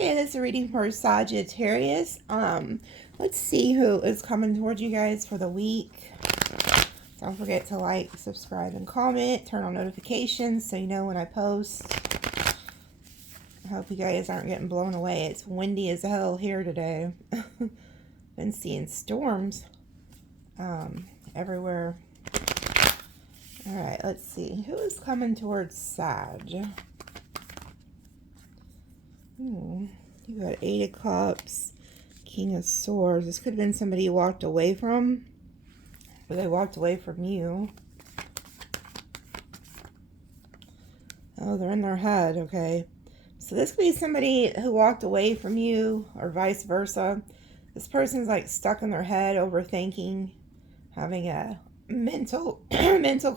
Okay, this is a reading for Sagittarius. Let's see who is coming towards you guys for the week. Don't forget to like, subscribe, and comment. Turn on notifications so you know when I post. I hope you guys aren't getting blown away. It's windy as hell here today. Been seeing storms everywhere. Alright, let's see. Who is coming towards Sag? You got 8 of Cups, King of Swords. This could have been somebody you walked away from. Or they walked away from you. Oh, they're in their head, okay. So this could be somebody who walked away from you, or vice versa. This person's like stuck in their head, overthinking, having a mental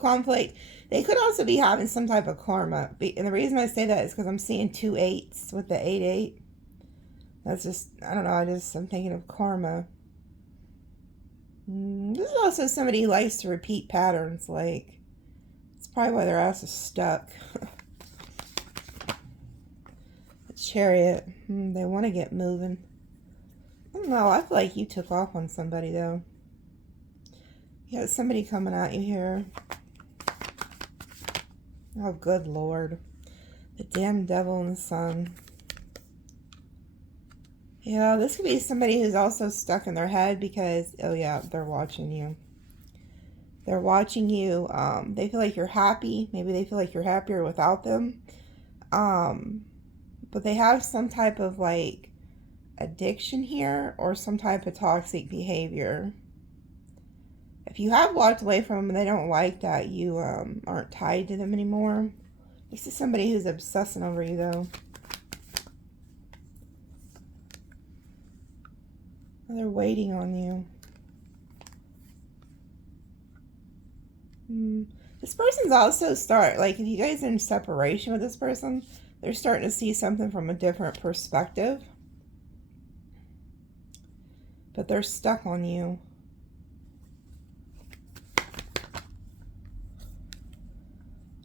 conflict. They could also be having some type of karma. And the reason I say that is because I'm seeing 2 8s with the 8-8. That's just, I don't know, I'm thinking of karma. This is also somebody who likes to repeat patterns. Like, it's probably why their ass is stuck. The Chariot. They want to get moving. I don't know, I feel like you took off on somebody though. You got somebody coming at you here. Oh, good Lord. The damn devil and the sun. Yeah, this could be somebody who's also stuck in their head because, oh yeah, they're watching you. They're watching you. They feel like you're happy. Maybe they feel like you're happier without them. But they have some type of like addiction here or some type of toxic behavior. If you have walked away from them and they don't like that, you aren't tied to them anymore. This is somebody who's obsessing over you, though. They're waiting on you. This person's also like, if you guys are in separation with this person, they're starting to see something from a different perspective. But they're stuck on you.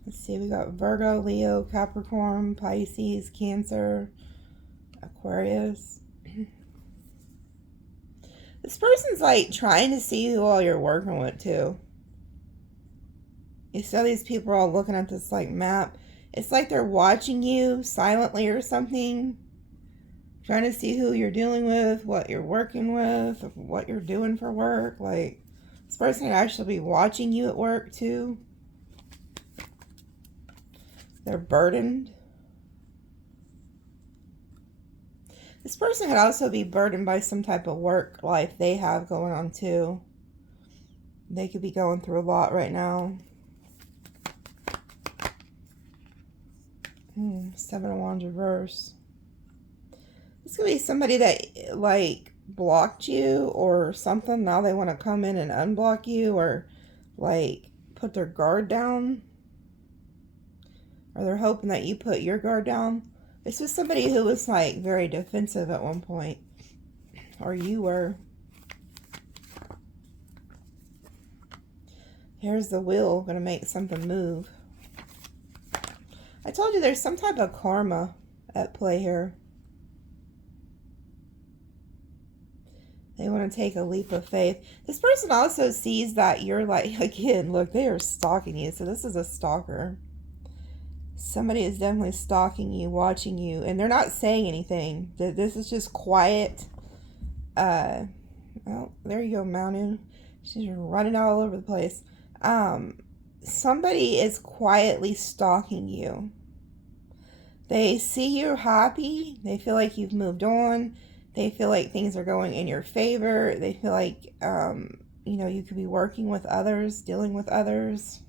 Let's see, we got Virgo, Leo, Capricorn, Pisces, Cancer, Aquarius. This person's like trying to see who all you're working with too. You see these people are all looking at this like map. It's like they're watching you silently or something. Trying to see who you're dealing with, what you're working with, what you're doing for work. Like, this person could actually be watching you at work too. They're burdened. This person could also be burdened by some type of work life they have going on too. They could be going through a lot right now. 7 of Wands reverse. This could be somebody that like blocked you or something. Now they want to come in and unblock you or like put their guard down. Or they're hoping that you put your guard down. This was somebody who was like very defensive at one point. Or you were. Here's the wheel. Going to make something move. I told you there's some type of karma at play here. They want to take a leap of faith. This person also sees that you're like, again, look, they are stalking you. So this is a stalker. Somebody is definitely stalking you, watching you, and they're not saying anything. This is just quiet. Oh, there you go, Mountain. She's running all over the place. Somebody is quietly stalking you. They see you're happy. They feel like you've moved on. They feel like things are going in your favor. They feel like, you know, you could be working with others, dealing with others.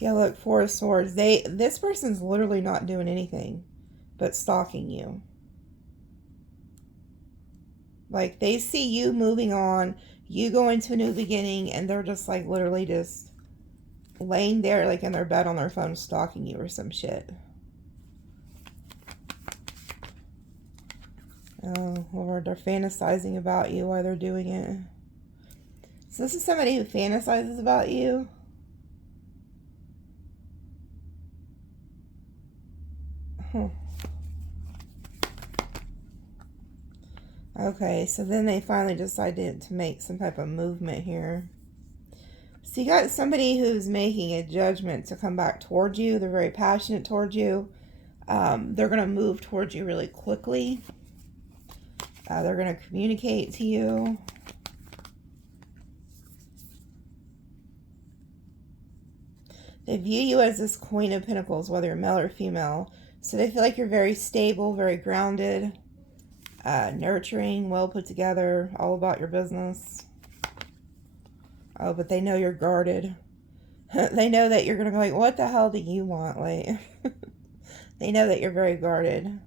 Yeah, look, 4 of Swords. This person's literally not doing anything but stalking you. Like, they see you moving on, you going to a new beginning, and they're just like literally just laying there like in their bed on their phone stalking you or some shit. Oh, Lord, they're fantasizing about you while they're doing it. So this is somebody who fantasizes about you. Okay, so then they finally decided to make some type of movement here. So you got somebody who's making a judgment to come back towards you. They're very passionate towards you. They're going to move towards you really quickly. They're going to communicate to you. They view you as this Queen of Pentacles, whether you're male or female. So they feel like you're very stable, very grounded, nurturing, well put together, all about your business. Oh, but they know you're guarded. They know that you're going to be like, what the hell do you want? Like, they know that you're very guarded.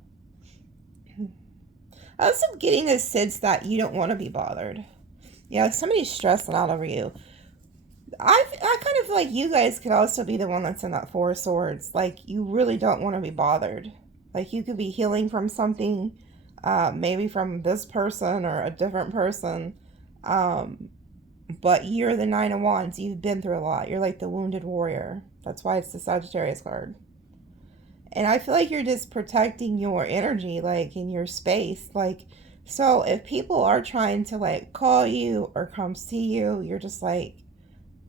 I also am getting this sense that you don't want to be bothered. Yeah, somebody's stressing out over you. I kind of feel like you guys could also be the one that's in that Four of Swords. Like, you really don't want to be bothered. Like, you could be healing from something, maybe from this person or a different person. But you're the Nine of Wands. You've been through a lot. You're like the wounded warrior. That's why it's the Sagittarius card. And I feel like you're just protecting your energy, like, in your space. Like, so if people are trying to, like, call you or come see you, you're just like,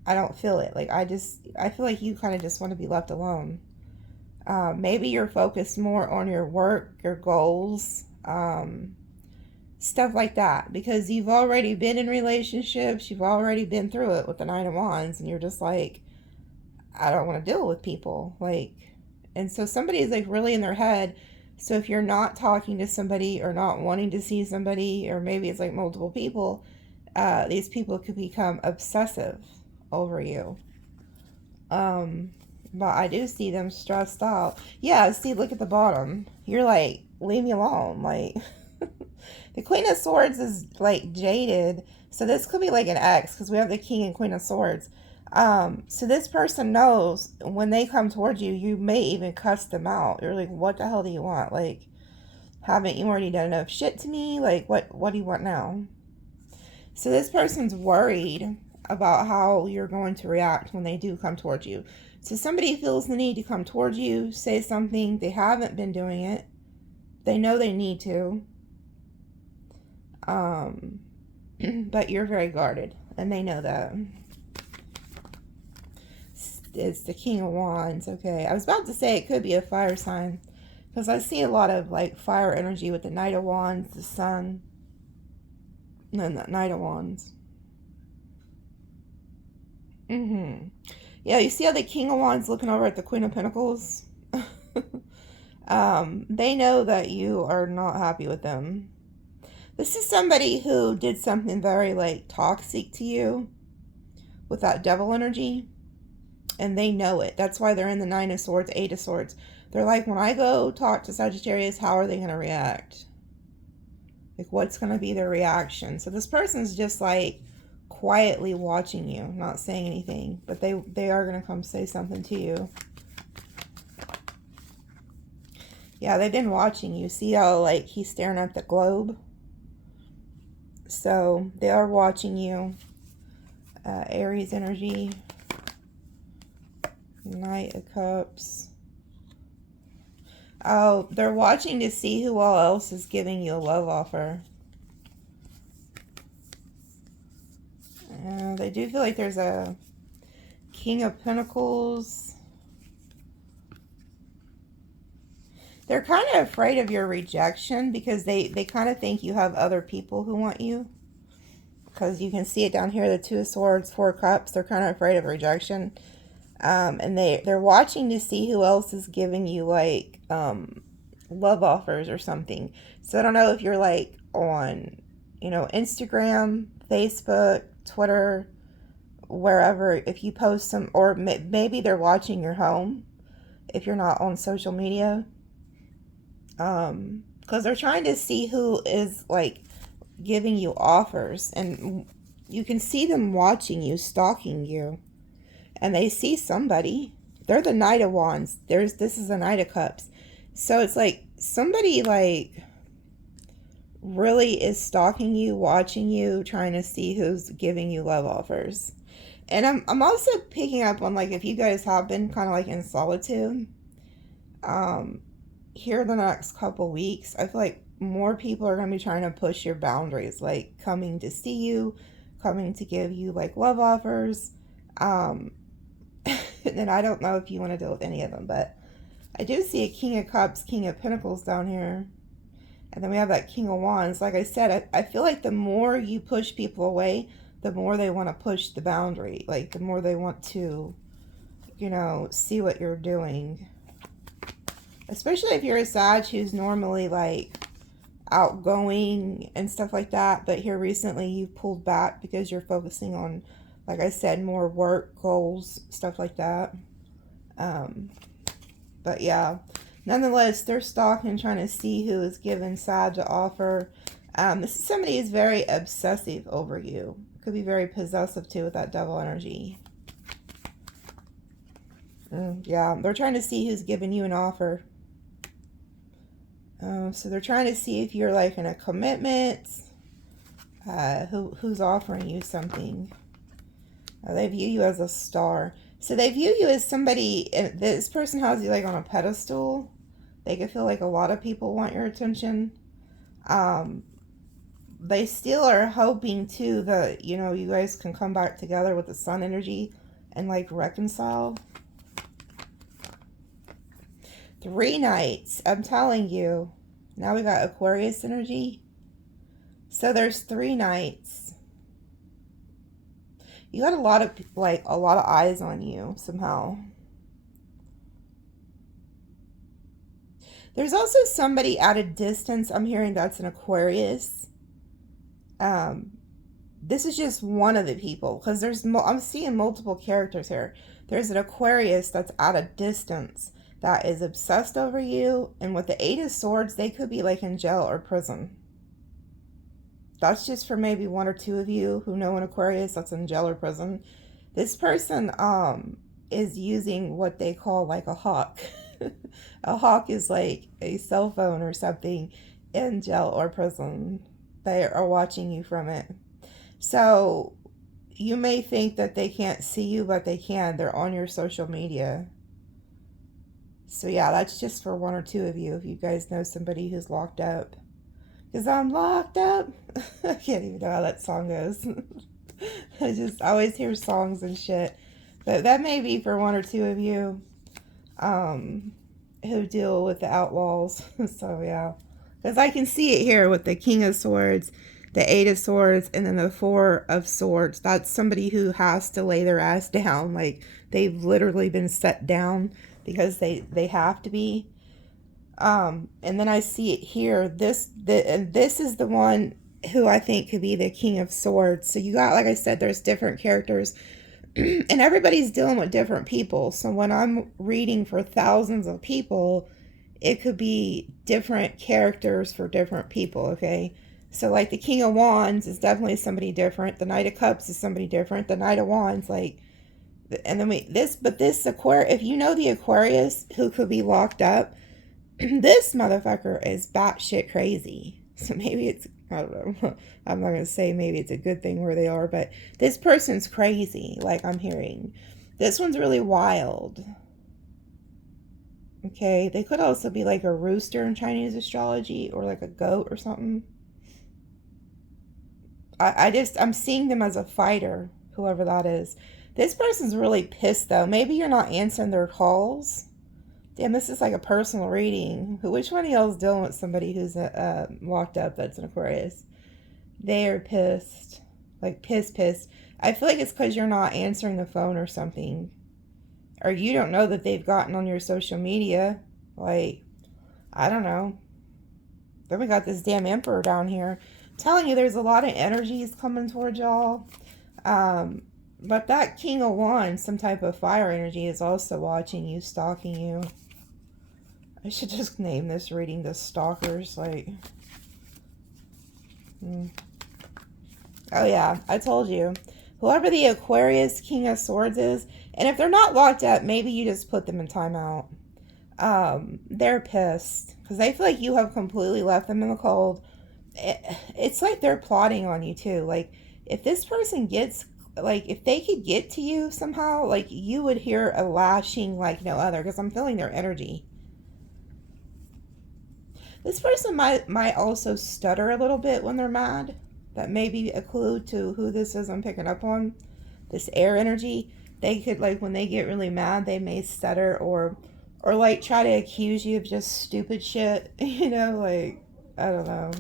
I don't feel it. Like, I feel like you kind of just want to be left alone. Maybe you're focused more on your work, your goals, stuff like that. Because you've already been in relationships. You've already been through it with the Nine of Wands. And you're just like, I don't want to deal with people. Like, and so somebody is like really in their head. So if you're not talking to somebody or not wanting to see somebody, or maybe it's like multiple people, these people could become obsessive over you. But I do see them stressed out. Yeah, see, look at the bottom. You're like, leave me alone. Like, the Queen of Swords is like jaded. So this could be like an ex, because we have the King and Queen of Swords. So this person knows when they come towards you, you may even cuss them out. You're like, what the hell do you want? Like, haven't you already done enough shit to me? Like, what do you want now? So this person's worried about how you're going to react when they do come towards you. So somebody feels the need to come towards you, say something. They haven't been doing it. They know they need to. But you're very guarded, and they know that. It's the King of Wands. Okay, I was about to say it could be a fire sign, because I see a lot of like fire energy with the Knight of Wands, the Sun, and then the Knight of Wands. Yeah, you see how the King of Wands looking over at the Queen of Pentacles? They know that you are not happy with them. This is somebody who did something very like toxic to you with that devil energy. And they know it. That's why they're in the Nine of Swords, Eight of Swords. They're like, when I go talk to Sagittarius, how are they going to react? Like, what's going to be their reaction? So this person's just like quietly watching you, not saying anything. But they are going to come say something to you. Yeah, they've been watching you. See how like he's staring at the globe? So they are watching you. Aries energy. Knight of Cups. Oh, they're watching to see who all else is giving you a love offer. They do feel like there's a King of Pentacles. They're kind of afraid of your rejection, because they kind of think you have other people who want you. Because you can see it down here, the Two of Swords, Four of Cups. They're kind of afraid of rejection. And they're watching to see who else is giving you like love offers or something. So I don't know if you're like on, Instagram, Facebook, Twitter, wherever. If you post some, or maybe they're watching your home if you're not on social media. Because they're trying to see who is like giving you offers, and you can see them watching you, stalking you. And they see somebody. They're the Knight of Wands. This is a Knight of Cups. So it's like somebody like really is stalking you, watching you, trying to see who's giving you love offers. And I'm also picking up on like if you guys have been kind of like in solitude, here the next couple weeks, I feel like more people are going to be trying to push your boundaries, like coming to see you, coming to give you like love offers. And I don't know if you want to deal with any of them, but I do see a King of Cups, King of Pentacles down here. And then we have that King of Wands. Like I said, I feel like the more you push people away, the more they want to push the boundary. Like the more they want to, you know, see what you're doing. Especially if you're a Sag who's normally like outgoing and stuff like that. But here recently you've pulled back because you're focusing on, like I said, more work, goals, stuff like that. But yeah, nonetheless, they're stalking, trying to see who is given Sag to offer. This is somebody who's very obsessive over you. Could be very possessive too with that devil energy. Yeah, they're trying to see who's giving you an offer. So they're trying to see if you're like in a commitment. Who's offering you something. They view you as a star. So they view you as somebody, this person has you like on a pedestal. They can feel like a lot of people want your attention. They still are hoping too that, you know, you guys can come back together with the sun energy and like reconcile. 3 nights, I'm telling you. Now we got Aquarius energy. So there's 3 nights. You got a lot of eyes on you somehow. There's also somebody at a distance. I'm hearing that's an Aquarius. This is just one of the people because I'm seeing multiple characters here. There's an Aquarius that's at a distance that is obsessed over you, and with the 8 of Swords, they could be like in jail or prison. That's just for maybe 1 or 2 of you who know an Aquarius that's in jail or prison. This person is using what they call like a hawk. A hawk is like a cell phone or something in jail or prison. They are watching you from it. So you may think that they can't see you, but they can. They're on your social media. So yeah, that's just for 1 or 2 of you if you guys know somebody who's locked up. Because I'm locked up. I can't even know how that song goes. I always hear songs and shit. But that may be for 1 or 2 of you who deal with the outlaws. So yeah. Because I can see it here with the King of Swords, the 8 of Swords, and then the 4 of Swords. That's somebody who has to lay their ass down. Like they've literally been set down because they have to be. And then I see it here. This is the one who I think could be the King of Swords. So you got, like I said, there's different characters and everybody's dealing with different people. So when I'm reading for thousands of people, it could be different characters for different people. Okay. So like the King of Wands is definitely somebody different. The Knight of Cups is somebody different. The Knight of Wands, like, and then this Aquarius, if you know the Aquarius who could be locked up, this motherfucker is batshit crazy. So maybe it's, I don't know. I'm not going to say maybe it's a good thing where they are, but this person's crazy, like I'm hearing. This one's really wild. Okay, they could also be like a rooster in Chinese astrology or like a goat or something. I'm seeing them as a fighter, whoever that is. This person's really pissed though. Maybe you're not answering their calls. Damn, this is like a personal reading. Which one of y'all is dealing with somebody who's locked up that's an Aquarius? They are pissed. Like pissed. I feel like it's because you're not answering the phone or something. Or you don't know that they've gotten on your social media. Like, I don't know. Then we got this damn Emperor down here. I'm telling you, there's a lot of energies coming towards y'all. But that King of Wands, some type of fire energy, is also watching you, stalking you. I should just name this reading the Stalkers, like. Oh yeah, I told you. Whoever the Aquarius King of Swords is, and if they're not locked up, maybe you just put them in timeout. They're pissed because they feel like you have completely left them in the cold. It's like they're plotting on you too. Like if this person gets, like if they could get to you somehow, like you would hear a lashing like no other, because I'm feeling their energy. This person might also stutter a little bit when they're mad. That may be a clue to who this is I'm picking up on. This air energy. They could, like, when they get really mad, they may stutter or like try to accuse you of just stupid shit. You know, like, I don't know.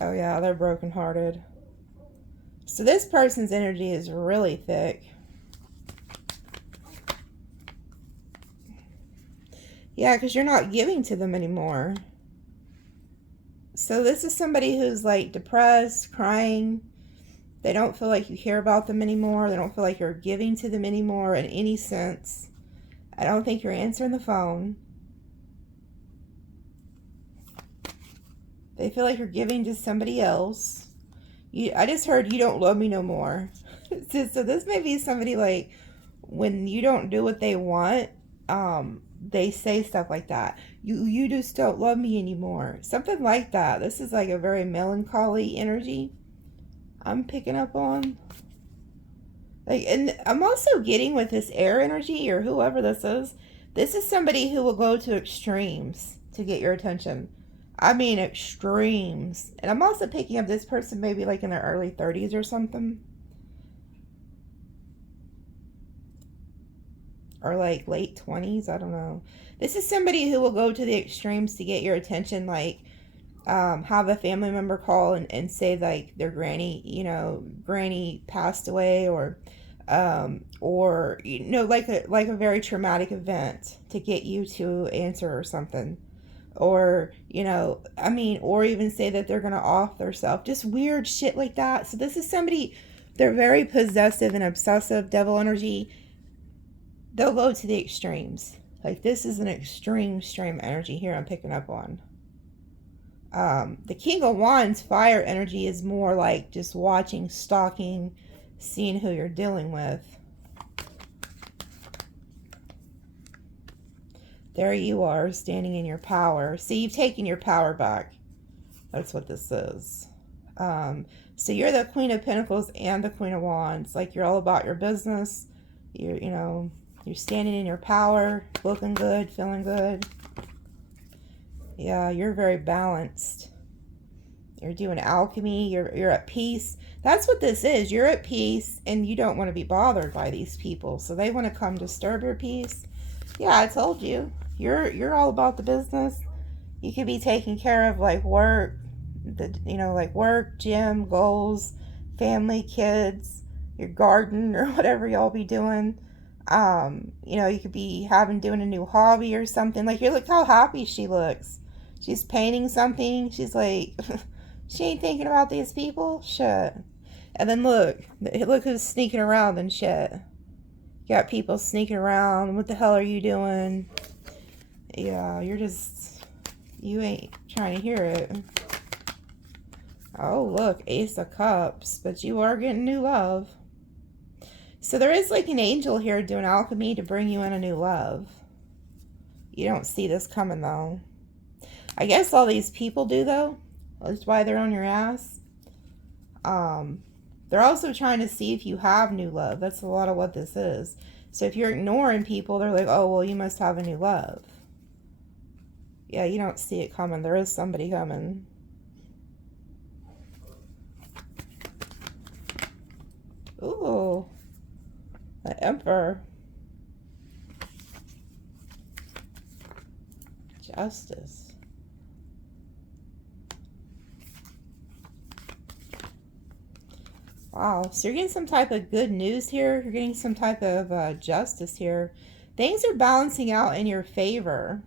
Oh yeah, they're brokenhearted. So this person's energy is really thick. Yeah, because you're not giving to them anymore. So this is somebody who's like depressed, crying. They don't feel like you care about them anymore. They don't feel like you're giving to them anymore in any sense. I don't think you're answering the phone. They feel like you're giving to somebody else. I just heard you don't love me no more. So this may be somebody like when you don't do what they want, they say stuff like that. You just don't love me anymore. Something like that. This is like a very melancholy energy I'm picking up on. Like, and I'm also getting with this air energy or whoever this is somebody who will go to extremes to get your attention. I mean extremes. And I'm also picking up this person maybe like in their early 30s or something. Or like late 20s, I don't know. This is somebody who will go to the extremes to get your attention, like have a family member call and say like their granny passed away, or like a very traumatic event to get you to answer or something. Or, or even say that they're going to off themselves. Just weird shit like that. So this is somebody, they're very possessive and obsessive, devil energy. They'll go to the extremes. Like, this is an extreme energy here I'm picking up on. The King of Wands, fire energy, is more like just watching, stalking, seeing who you're dealing with. There you are, standing in your power. See, you've taken your power back. That's what this is. So you're the Queen of Pentacles and the Queen of Wands. Like, you're all about your business. You're standing in your power, looking good, feeling good. Yeah, you're very balanced. You're doing alchemy. You're at peace. That's what this is. You're at peace, and you don't want to be bothered by these people. So they want to come disturb your peace. Yeah, I told you. You're all about the business. You could be taking care of like work, like work, gym, goals, family, kids, your garden, or whatever y'all be doing. You could be doing a new hobby or something. Like, look how happy she looks. She's painting something. She's like, she ain't thinking about these people. Shit. And then look who's sneaking around and shit. You got people sneaking around. What the hell are you doing? Yeah, you ain't trying to hear it. Oh, look, Ace of Cups. But you are getting new love. So there is like an angel here doing alchemy to bring you in a new love. You don't see this coming, though. I guess all these people do, though. That's why they're on your ass. They're also trying to see if you have new love. That's a lot of what this is. So if you're ignoring people, they're like, oh, well, you must have a new love. Yeah, you don't see it coming. There is somebody coming. Ooh. The Emperor. Justice. Wow, so you're getting some type of good news here. You're getting some type of justice here. Things are balancing out in your favor.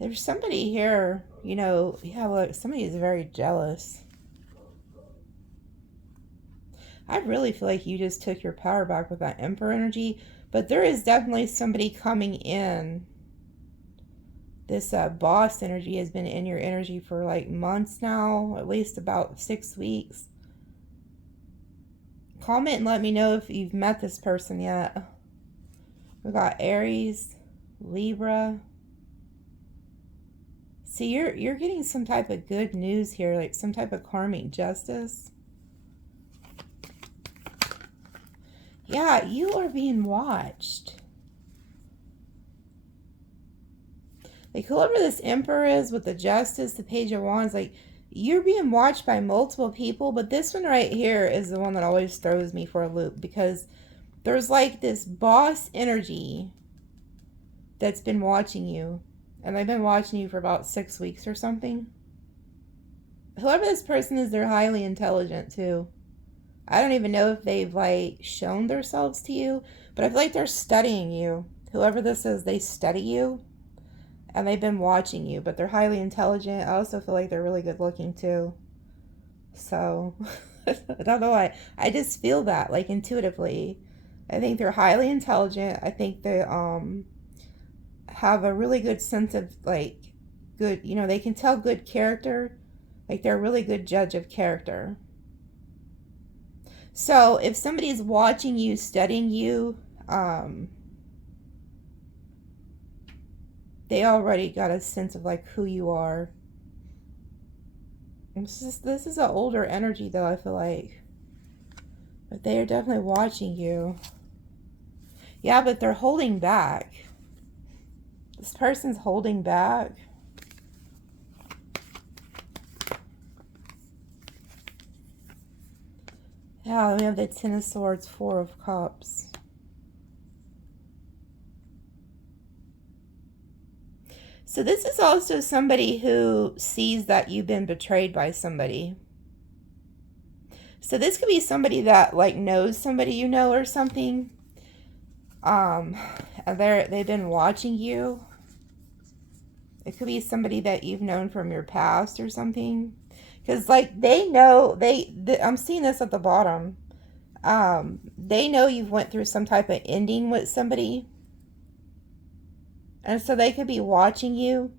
There's somebody here, yeah, look, somebody is very jealous. I really feel like you just took your power back with that Emperor energy, but there is definitely somebody coming in. This boss energy has been in your energy for like months now, at least about 6 weeks. Comment and let me know if you've met this person yet. We got Aries, Libra. See, you're getting some type of good news here, like some type of karmic justice. Yeah, you are being watched. Like, whoever this Emperor is with the Justice, the Page of Wands, like, you're being watched by multiple people, but this one right here is the one that always throws me for a loop, because there's like this boss energy that's been watching you, and they've been watching you for about 6 weeks or something. Whoever this person is, they're highly intelligent too. I don't even know if they've like shown themselves to you, but I feel like they're studying you. Whoever this is, they study you, and they've been watching you, but they're highly intelligent. I also feel like they're really good looking too. So I don't know why. I just feel that like intuitively. I think they're highly intelligent. I think they have a really good sense of like good, they can tell good character. Like, they're a really good judge of character. So if somebody's watching you, studying you, they already got a sense of like who you are. This is an older energy though, I feel like. But they are definitely watching you. Yeah, but they're holding back. This person's holding back. Yeah, we have the Ten of Swords, Four of Cups. So this is also somebody who sees that you've been betrayed by somebody. So this could be somebody that like knows somebody you know or something. They've been watching you. It could be somebody that you've known from your past or something. Because, like, they know, I'm seeing this at the bottom. They know you've went through some type of ending with somebody. And so they could be watching you.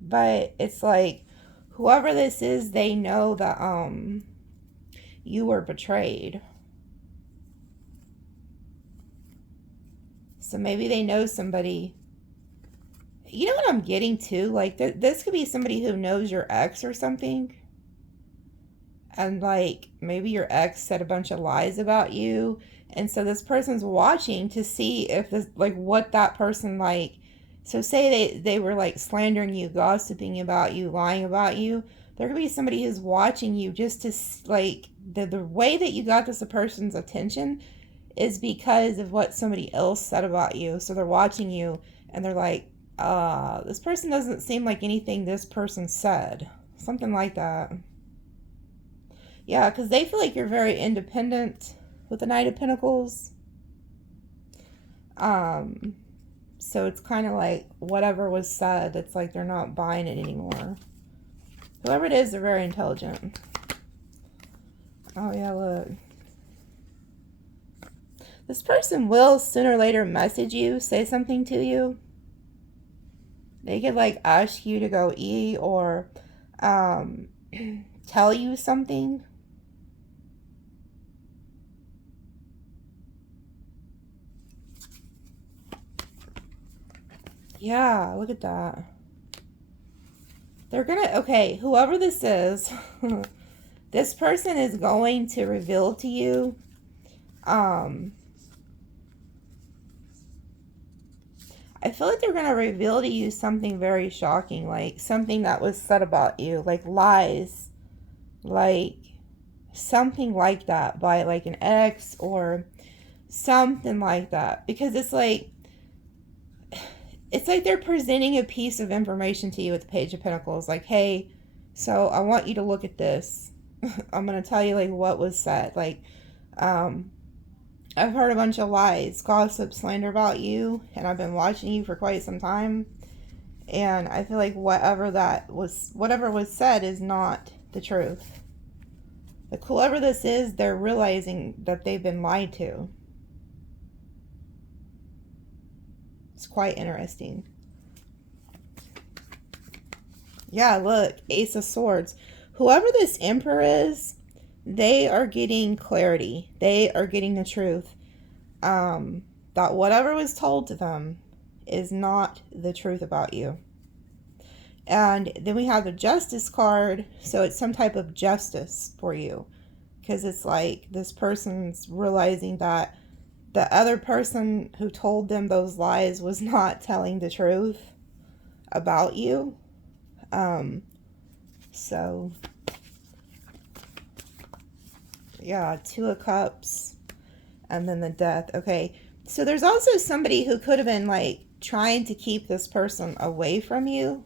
But it's like, whoever this is, they know that, you were betrayed. So maybe they know somebody. You know what I'm getting to? Like, this could be somebody who knows your ex or something. And, like, maybe your ex said a bunch of lies about you. And so this person's watching to see if this, like, what that person, like... So say they were, like, slandering you, gossiping about you, lying about you. There could be somebody who's watching you just to, like... The way that you got this person's attention is because of what somebody else said about you. So they're watching you, and they're like... this person doesn't seem like anything this person said. Something like that. Yeah, because they feel like you're very independent with the Knight of Pentacles. So it's kind of like whatever was said, it's like they're not buying it anymore. Whoever it is, they're very intelligent. Oh, yeah, look. This person will sooner or later message you, say something to you. They could, like, ask you to go eat or tell you something. Yeah, look at that. They're gonna, okay, whoever this is, this person is going to reveal to you, I feel like they're going to reveal to you something very shocking, like something that was said about you, like lies, like something like that by like an ex or something like that. Because it's like they're presenting a piece of information to you with the Page of Pentacles. Like, hey, so I want you to look at this. I'm going to tell you like what was said. Like, I've heard a bunch of lies, gossip, slander about you, and I've been watching you for quite some time. And I feel like whatever was said is not the truth. Like, whoever this is, they're realizing that they've been lied to. It's quite interesting. Yeah, look, Ace of Swords. Whoever this Emperor is, they are getting clarity. They are getting the truth. That whatever was told to them is not the truth about you. And then we have the Justice card. So it's some type of justice for you. because it's like this person's realizing that the other person who told them those lies was not telling the truth about you. So yeah, Two of Cups and then the Death. Okay, so there's also somebody who could have been like trying to keep this person away from you.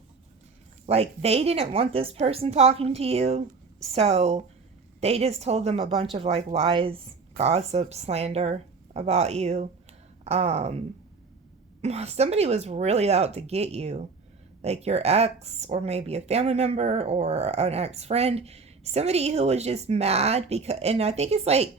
Like they didn't want this person talking to you, so they just told them a bunch of like lies, gossip, slander about you. Somebody was really out to get you, like your ex or maybe a family member or an ex-friend, somebody who was just mad because, and I think it's like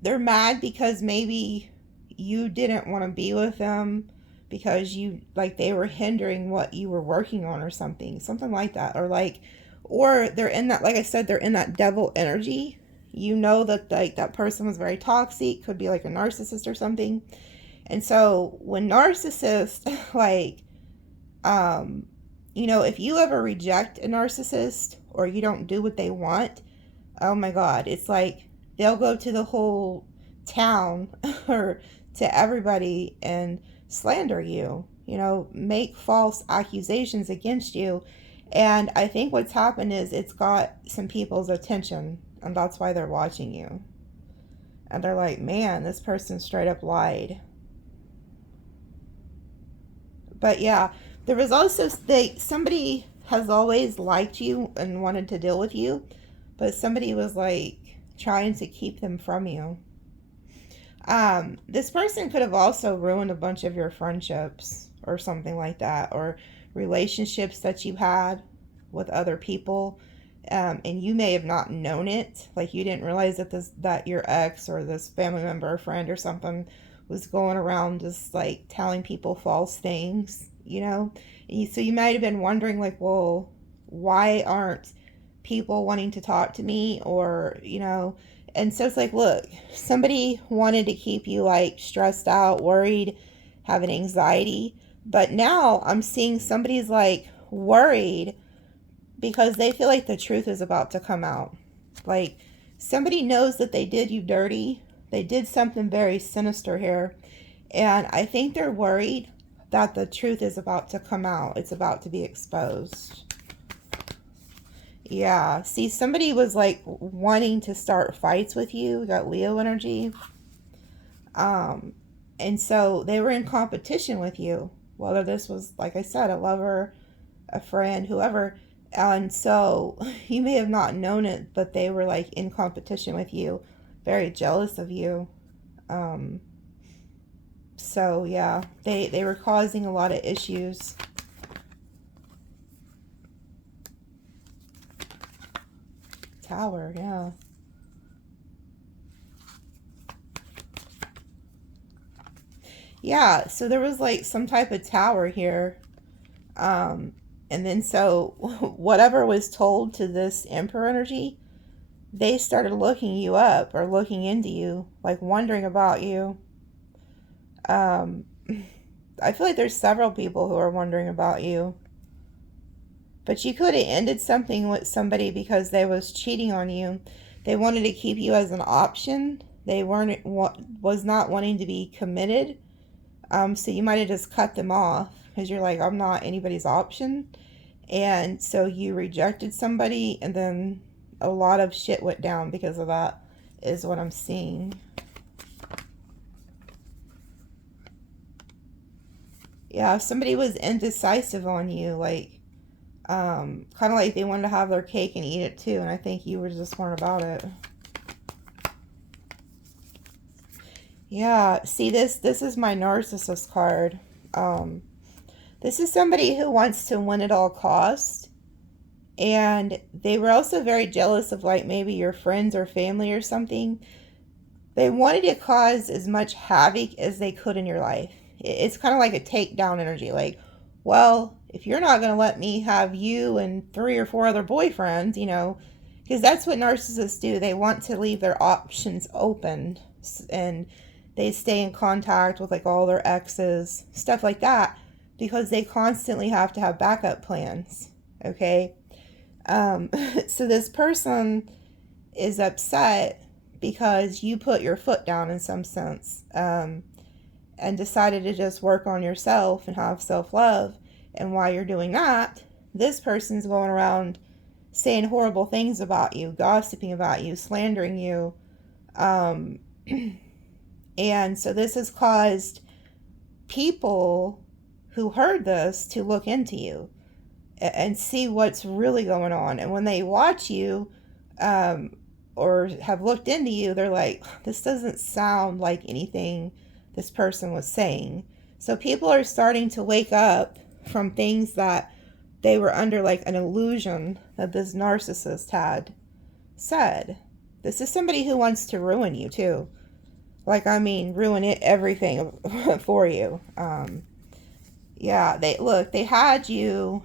they're mad because maybe you didn't want to be with them because you, like, they were hindering what you were working on or something like that, or like, or they're in that, like I said, they're in that devil energy. You know that like that person was very toxic, could be like a narcissist or something. And so when narcissists like you know, if you ever reject a narcissist or you don't do what they want, oh my God, it's like they'll go to the whole town or to everybody and slander you, you know, make false accusations against you. And I think what's happened is it's got some people's attention, and that's why they're watching you. And they're like, man, this person straight up lied. But yeah, there was also, somebody has always liked you and wanted to deal with you, but somebody was like trying to keep them from you. This person could have also ruined a bunch of your friendships or something like that, or relationships that you had with other people, and you may have not known it. Like you didn't realize that your ex or this family member or friend or something was going around just like telling people false things, you know. So you might have been wondering like, well, why aren't people wanting to talk to me, or you know. And so it's like, look, somebody wanted to keep you like stressed out, worried, having anxiety. But now I'm seeing somebody's like worried because they feel like the truth is about to come out. Like somebody knows that they did you dirty. They did something very sinister here. And I think they're worried that the truth is about to come out. It's about to be exposed. Yeah, see, somebody was like wanting to start fights with you. We got Leo energy. And so they were in competition with you. Whether this was, like I said, a lover, a friend, whoever. And so you may have not known it, but they were like in competition with you, very jealous of you. So yeah, they were causing a lot of issues. Tower, yeah. Yeah, so there was like some type of tower here. And then so whatever was told to this Emperor energy, they started looking you up or looking into you, like wondering about you. I feel like there's several people who are wondering about you. But you could have ended something with somebody because they was cheating on you. They wanted to keep you as an option. They was not wanting to be committed. So you might have just cut them off because you're like, I'm not anybody's option. And so you rejected somebody, and then a lot of shit went down because of that, is what I'm seeing. Yeah, somebody was indecisive on you, like, kind of like they wanted to have their cake and eat it too, and I think you were just weren't about it. Yeah, see, this is my Narcissist card. This is somebody who wants to win at all costs, and they were also very jealous of like maybe your friends or family or something. They wanted to cause as much havoc as they could in your life. It's kind of like a takedown energy, like, well, if you're not going to let me have you and 3 or 4 other boyfriends, you know, because that's what narcissists do. They want to leave their options open, and they stay in contact with like all their exes, stuff like that, because they constantly have to have backup plans. Okay. So this person is upset because you put your foot down in some sense, and decided to just work on yourself and have self-love. And while you're doing that, this person's going around saying horrible things about you, gossiping about you, slandering you. And so this has caused people who heard this to look into you and see what's really going on. And when they watch you, or have looked into you, they're like, this doesn't sound like anything this person was saying. So people are starting to wake up from things that they were under like an illusion that this narcissist had said. This is somebody who wants to ruin you too. Like, I mean, ruin it, everything for you. Yeah, they had you.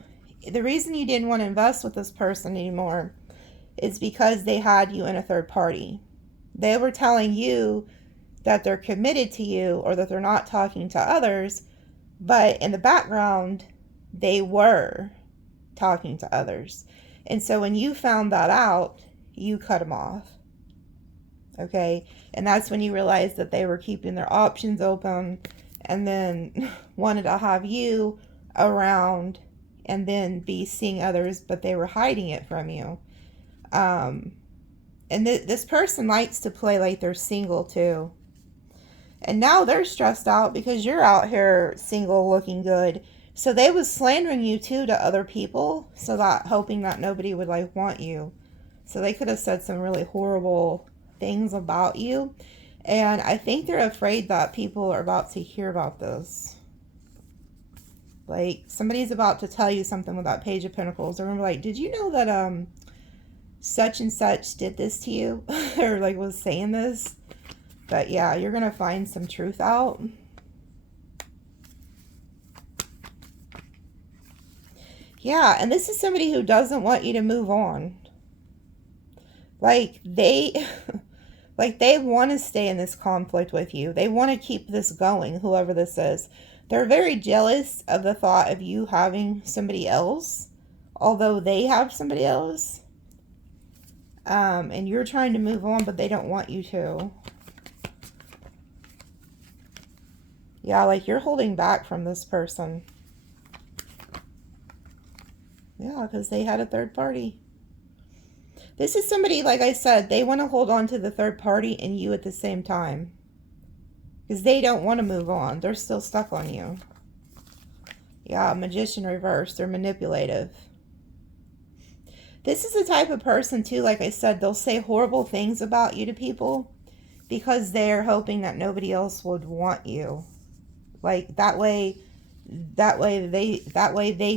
The reason you didn't want to invest with this person anymore is because they had you in a third party. They were telling you that they're committed to you or that they're not talking to others, but in the background, they were talking to others. And so when you found that out, you cut them off. Okay? And that's when you realized that they were keeping their options open and then wanted to have you around and then be seeing others, but they were hiding it from you. And this person likes to play like they're single too. And now they're stressed out because you're out here single looking good. So they was slandering you too to other people, so that hoping that nobody would like want you. So they could have said some really horrible things about you. And I think they're afraid that people are about to hear about this. Like, somebody's about to tell you something with that Page of Pentacles. They're gonna be like, did you know that such and such did this to you? Or like was saying this? But yeah, you're gonna find some truth out. Yeah, and this is somebody who doesn't want you to move on. Like, they want to stay in this conflict with you. They want to keep this going, whoever this is. They're very jealous of the thought of you having somebody else, although they have somebody else. And you're trying to move on, but they don't want you to. Yeah, like you're holding back from this person. Yeah, because they had a third party. This is somebody, like I said, they want to hold on to the third party and you at the same time. Because they don't want to move on. They're still stuck on you. Yeah, Magician reverse. They're manipulative. This is the type of person, too, like I said, they'll say horrible things about you to people because they're hoping that nobody else would want you. Like, that way they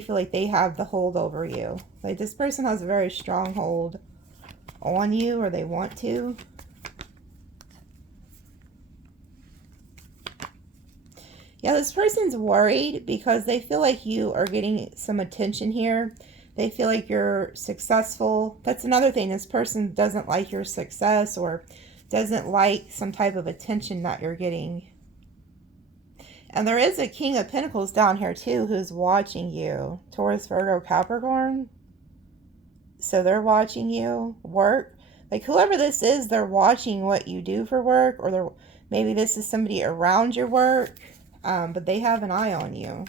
feel like they have the hold over you. Like, this person has a very strong hold on you, or they want to. Yeah, this person's worried because they feel like you are getting some attention here. They feel like you're successful. That's another thing. This person doesn't like your success or doesn't like some type of attention that you're getting. And there is a King of Pentacles down here too who's watching you. Taurus, Virgo, Capricorn. So they're watching you work. Like, whoever this is, they're watching what you do for work, or maybe this is somebody around your work, but they have an eye on you.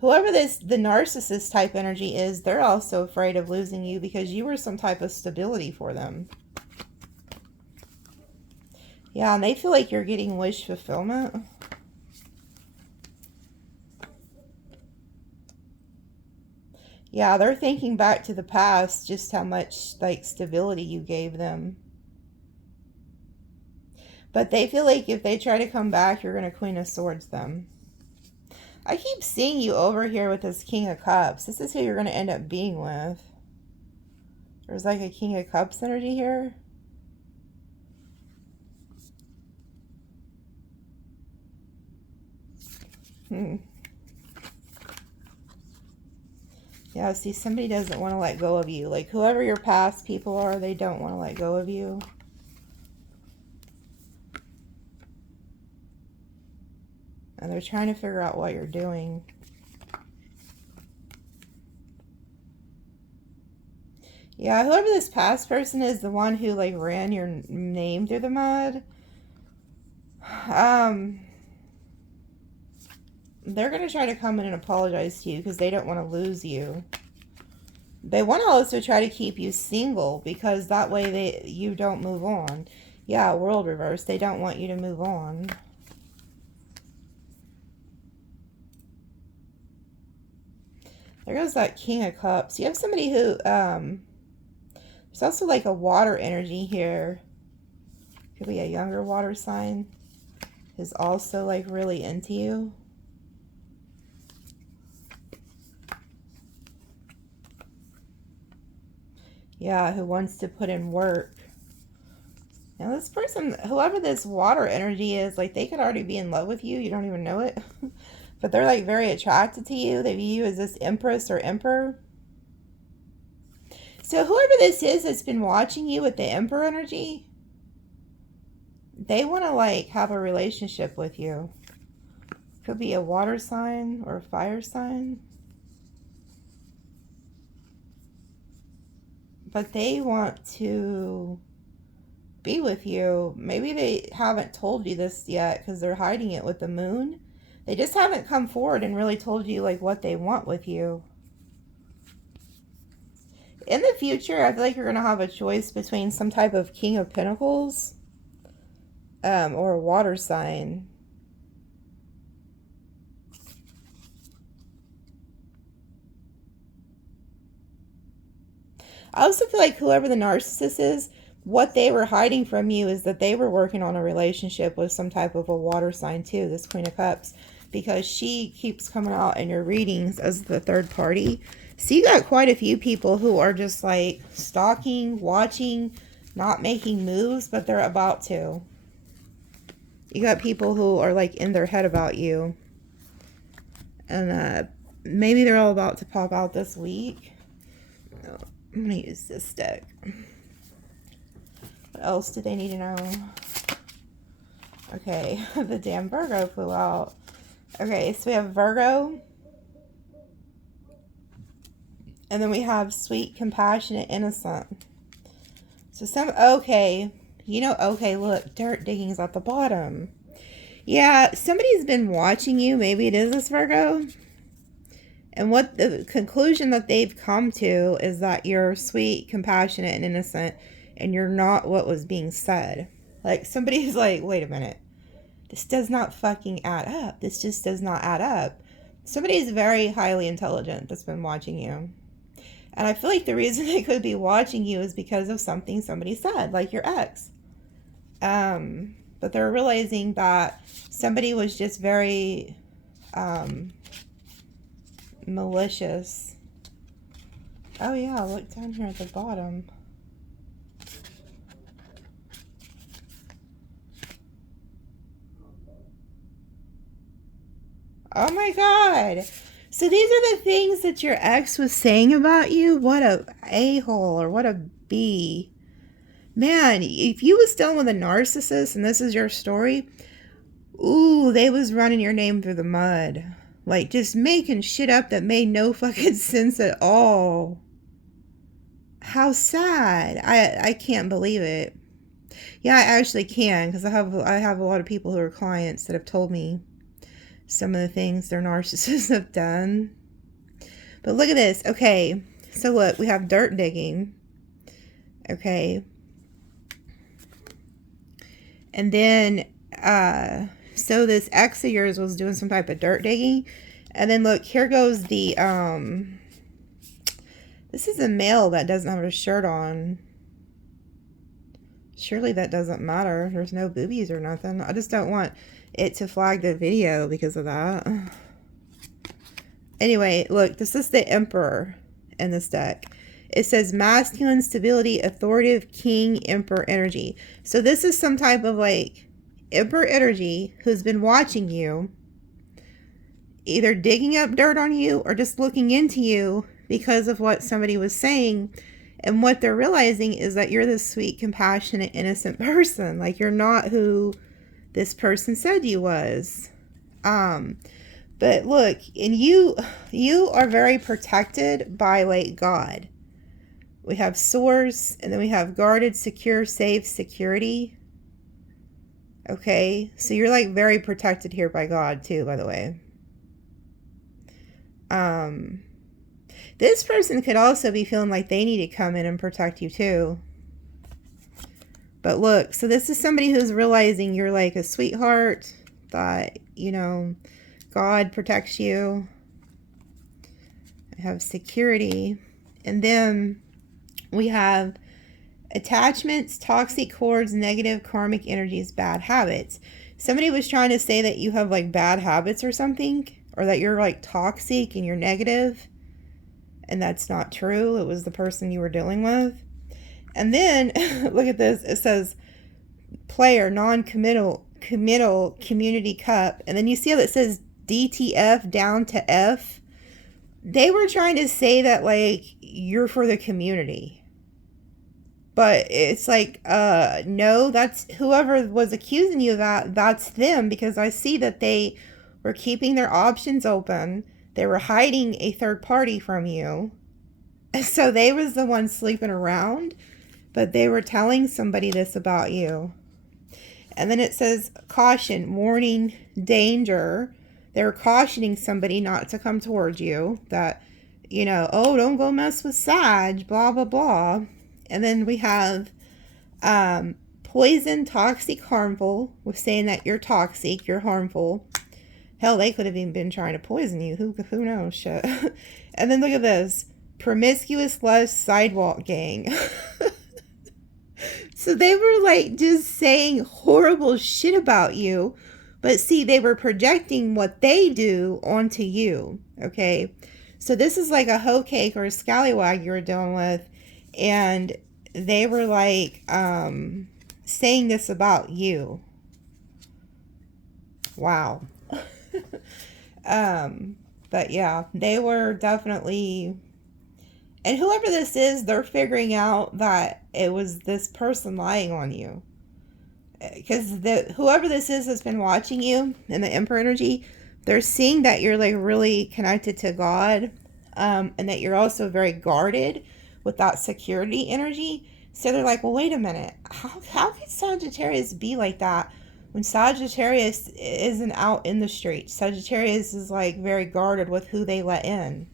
Whoever the narcissist type energy is, they're also afraid of losing you because you were some type of stability for them. Yeah, and they feel like you're getting wish fulfillment. Yeah, they're thinking back to the past, just how much, like, stability you gave them. But they feel like if they try to come back, you're going to Queen of Swords them. I keep seeing you over here with this King of Cups. This is who you're going to end up being with. There's like a King of Cups energy here. Yeah, see, somebody doesn't want to let go of you. Like, whoever your past people are, they don't want to let go of you. And they're trying to figure out what you're doing. Yeah, whoever this past person is, the one who like ran your name through the mud, they're going to try to come in and apologize to you because they don't want to lose you. They want to also try to keep you single because that way you don't move on. Yeah, world reverse. They don't want you to move on. There goes that King of Cups. You have somebody who, there's also like a water energy here. Could be a younger water sign who's also like really into you. Yeah, who wants to put in work. Now this person, whoever this water energy is, like they could already be in love with you. You don't even know it. But they're like very attracted to you. They view you as this empress or emperor. So whoever this is that's been watching you with the emperor energy, they want to like have a relationship with you. Could be a water sign or a fire sign. But they want to be with you. Maybe they haven't told you this yet because they're hiding it with the moon. They just haven't come forward and really told you like what they want with you. In the future, I feel like you're going to have a choice between some type of King of Pentacles or a water sign. I also feel like whoever the narcissist is, what they were hiding from you is that they were working on a relationship with some type of a water sign too, this Queen of Cups, because she keeps coming out in your readings as the third party. So you got quite a few people who are just like stalking, watching, not making moves, but they're about to. You got people who are like in their head about you. And maybe they're all about to pop out this week. I'm going to use this deck. What else do they need to know? Okay, the damn Virgo flew out. Okay, so we have Virgo. And then we have sweet, compassionate, innocent. So okay. You know, okay, look, dirt digging's at the bottom. Yeah, somebody's been watching you. Maybe it is this Virgo. And what the conclusion that they've come to is that you're sweet, compassionate, and innocent, and you're not what was being said. Like, somebody's like, wait a minute. This does not fucking add up. This just does not add up. Somebody's very highly intelligent that's been watching you. And I feel like the reason they could be watching you is because of something somebody said, like your ex. But they're realizing that somebody was just very malicious. Oh yeah, look down here at the bottom. Oh my god. So these are the things that your ex was saying about you? What a a-hole or what a b. Man, if you was dealing with a narcissist and this is your story, ooh, they was running your name through the mud. Like, just making shit up that made no fucking sense at all. How sad. I can't believe it. Yeah, I actually can, because I have a lot of people who are clients that have told me some of the things their narcissists have done. But look at this. Okay, so look, we have dirt digging. Okay. And then, so this ex of yours was doing some type of dirt digging. And then look, here goes the, this is a male that doesn't have a shirt on. Surely that doesn't matter. There's no boobies or nothing. I just don't want it to flag the video because of that. Anyway, look, this is the Emperor in this deck. It says masculine, stability, authoritative, king, emperor energy. So this is some type of like emperor energy who's been watching you, either digging up dirt on you or just looking into you because of what somebody was saying. And what they're realizing is that you're this sweet, compassionate, innocent person. Like, you're not who this person said you was. But look, and you are very protected by like God. We have source, and then we have guarded, secure, safe, security. Okay, so you're like very protected here by God too, by the way. This person could also be feeling like they need to come in and protect you too. But look, so this is somebody who's realizing you're like a sweetheart, that, you know, God protects you. I have security. And then we have attachments, toxic cords, negative karmic energies, bad habits. Somebody was trying to say that you have like bad habits or something, or that you're like toxic and you're negative. And that's not true. It was the person you were dealing with. And then, look at this. It says, player, non-committal, community cup. And then you see how it says DTF down to F? They were trying to say that, like, you're for the community. But it's like, no, that's whoever was accusing you of that, that's them. Because I see that they were keeping their options open. They were hiding a third party from you. So they was the one sleeping around. But they were telling somebody this about you. And then it says, caution, warning, danger. They were cautioning somebody not to come towards you. That, you know, oh, don't go mess with Sag, blah, blah, blah. And then we have poison, toxic, harmful. With saying that you're toxic, you're harmful. Hell, they could have even been trying to poison you. Who knows? Shit. And then look at this. Promiscuous lust, sidewalk gang. So they were like just saying horrible shit about you. But see, they were projecting what they do onto you. Okay. So this is like a hoe cake or a scallywag you were dealing with. And they were like saying this about you. Wow. But yeah, they were definitely... And whoever this is, they're figuring out that it was this person lying on you. Because whoever this is that's been watching you in the Emperor energy, they're seeing that you're like really connected to God. And that you're also very guarded with that security energy. So they're like, well, wait a minute. How could Sagittarius be like that when Sagittarius isn't out in the street? Sagittarius is like very guarded with who they let in.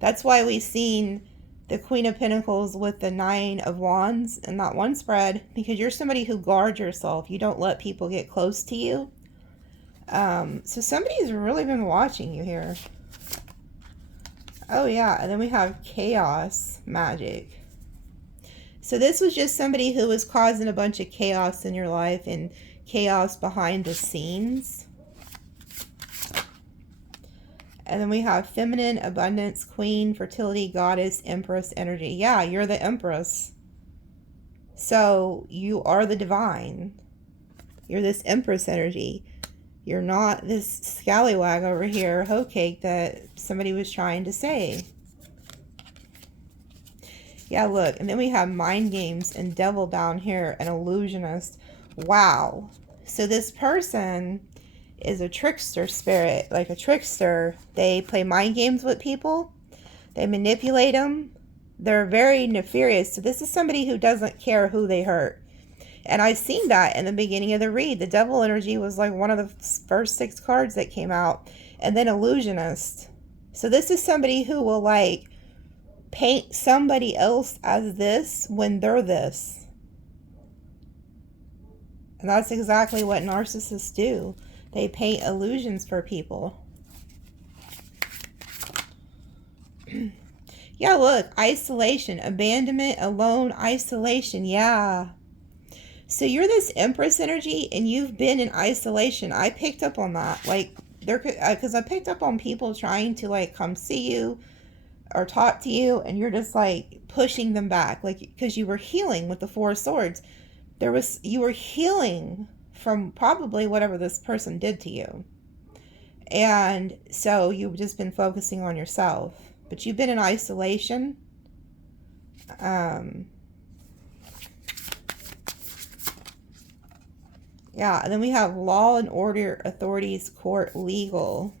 That's why we've seen the Queen of Pentacles with the Nine of Wands in that one spread, because you're somebody who guards yourself. You don't let people get close to you. So somebody's really been watching you here. Oh yeah, and then we have chaos magic. So this was just somebody who was causing a bunch of chaos in your life and chaos behind the scenes. And then we have feminine, abundance, queen, fertility, goddess, empress energy. Yeah, you're the empress. So you are the divine. You're this empress energy. You're not this scallywag over here, hoe cake that somebody was trying to say. Yeah, look. And then we have mind games and devil down here, an illusionist. Wow. So this person is a trickster spirit, like a trickster. They play mind games with people. They manipulate them. They're very nefarious. So this is somebody who doesn't care who they hurt. And I've seen that in the beginning of the read. The devil energy was like one of the first 6 cards that came out. And then illusionist. So this is somebody who will like paint somebody else as this when they're this. And that's exactly what narcissists do. They paint illusions for people. Yeah, look. Isolation. Abandonment. Alone. Isolation. Yeah. So you're this Empress energy and you've been in isolation. I picked up on that. Like, because I picked up on people trying to like come see you or talk to you. And you're just like pushing them back. Like, because you were healing with the 4 of Swords. You were healing from probably whatever this person did to you. And so you've just been focusing on yourself. But you've been in isolation. Yeah, and then we have law and order, authorities, court, legal.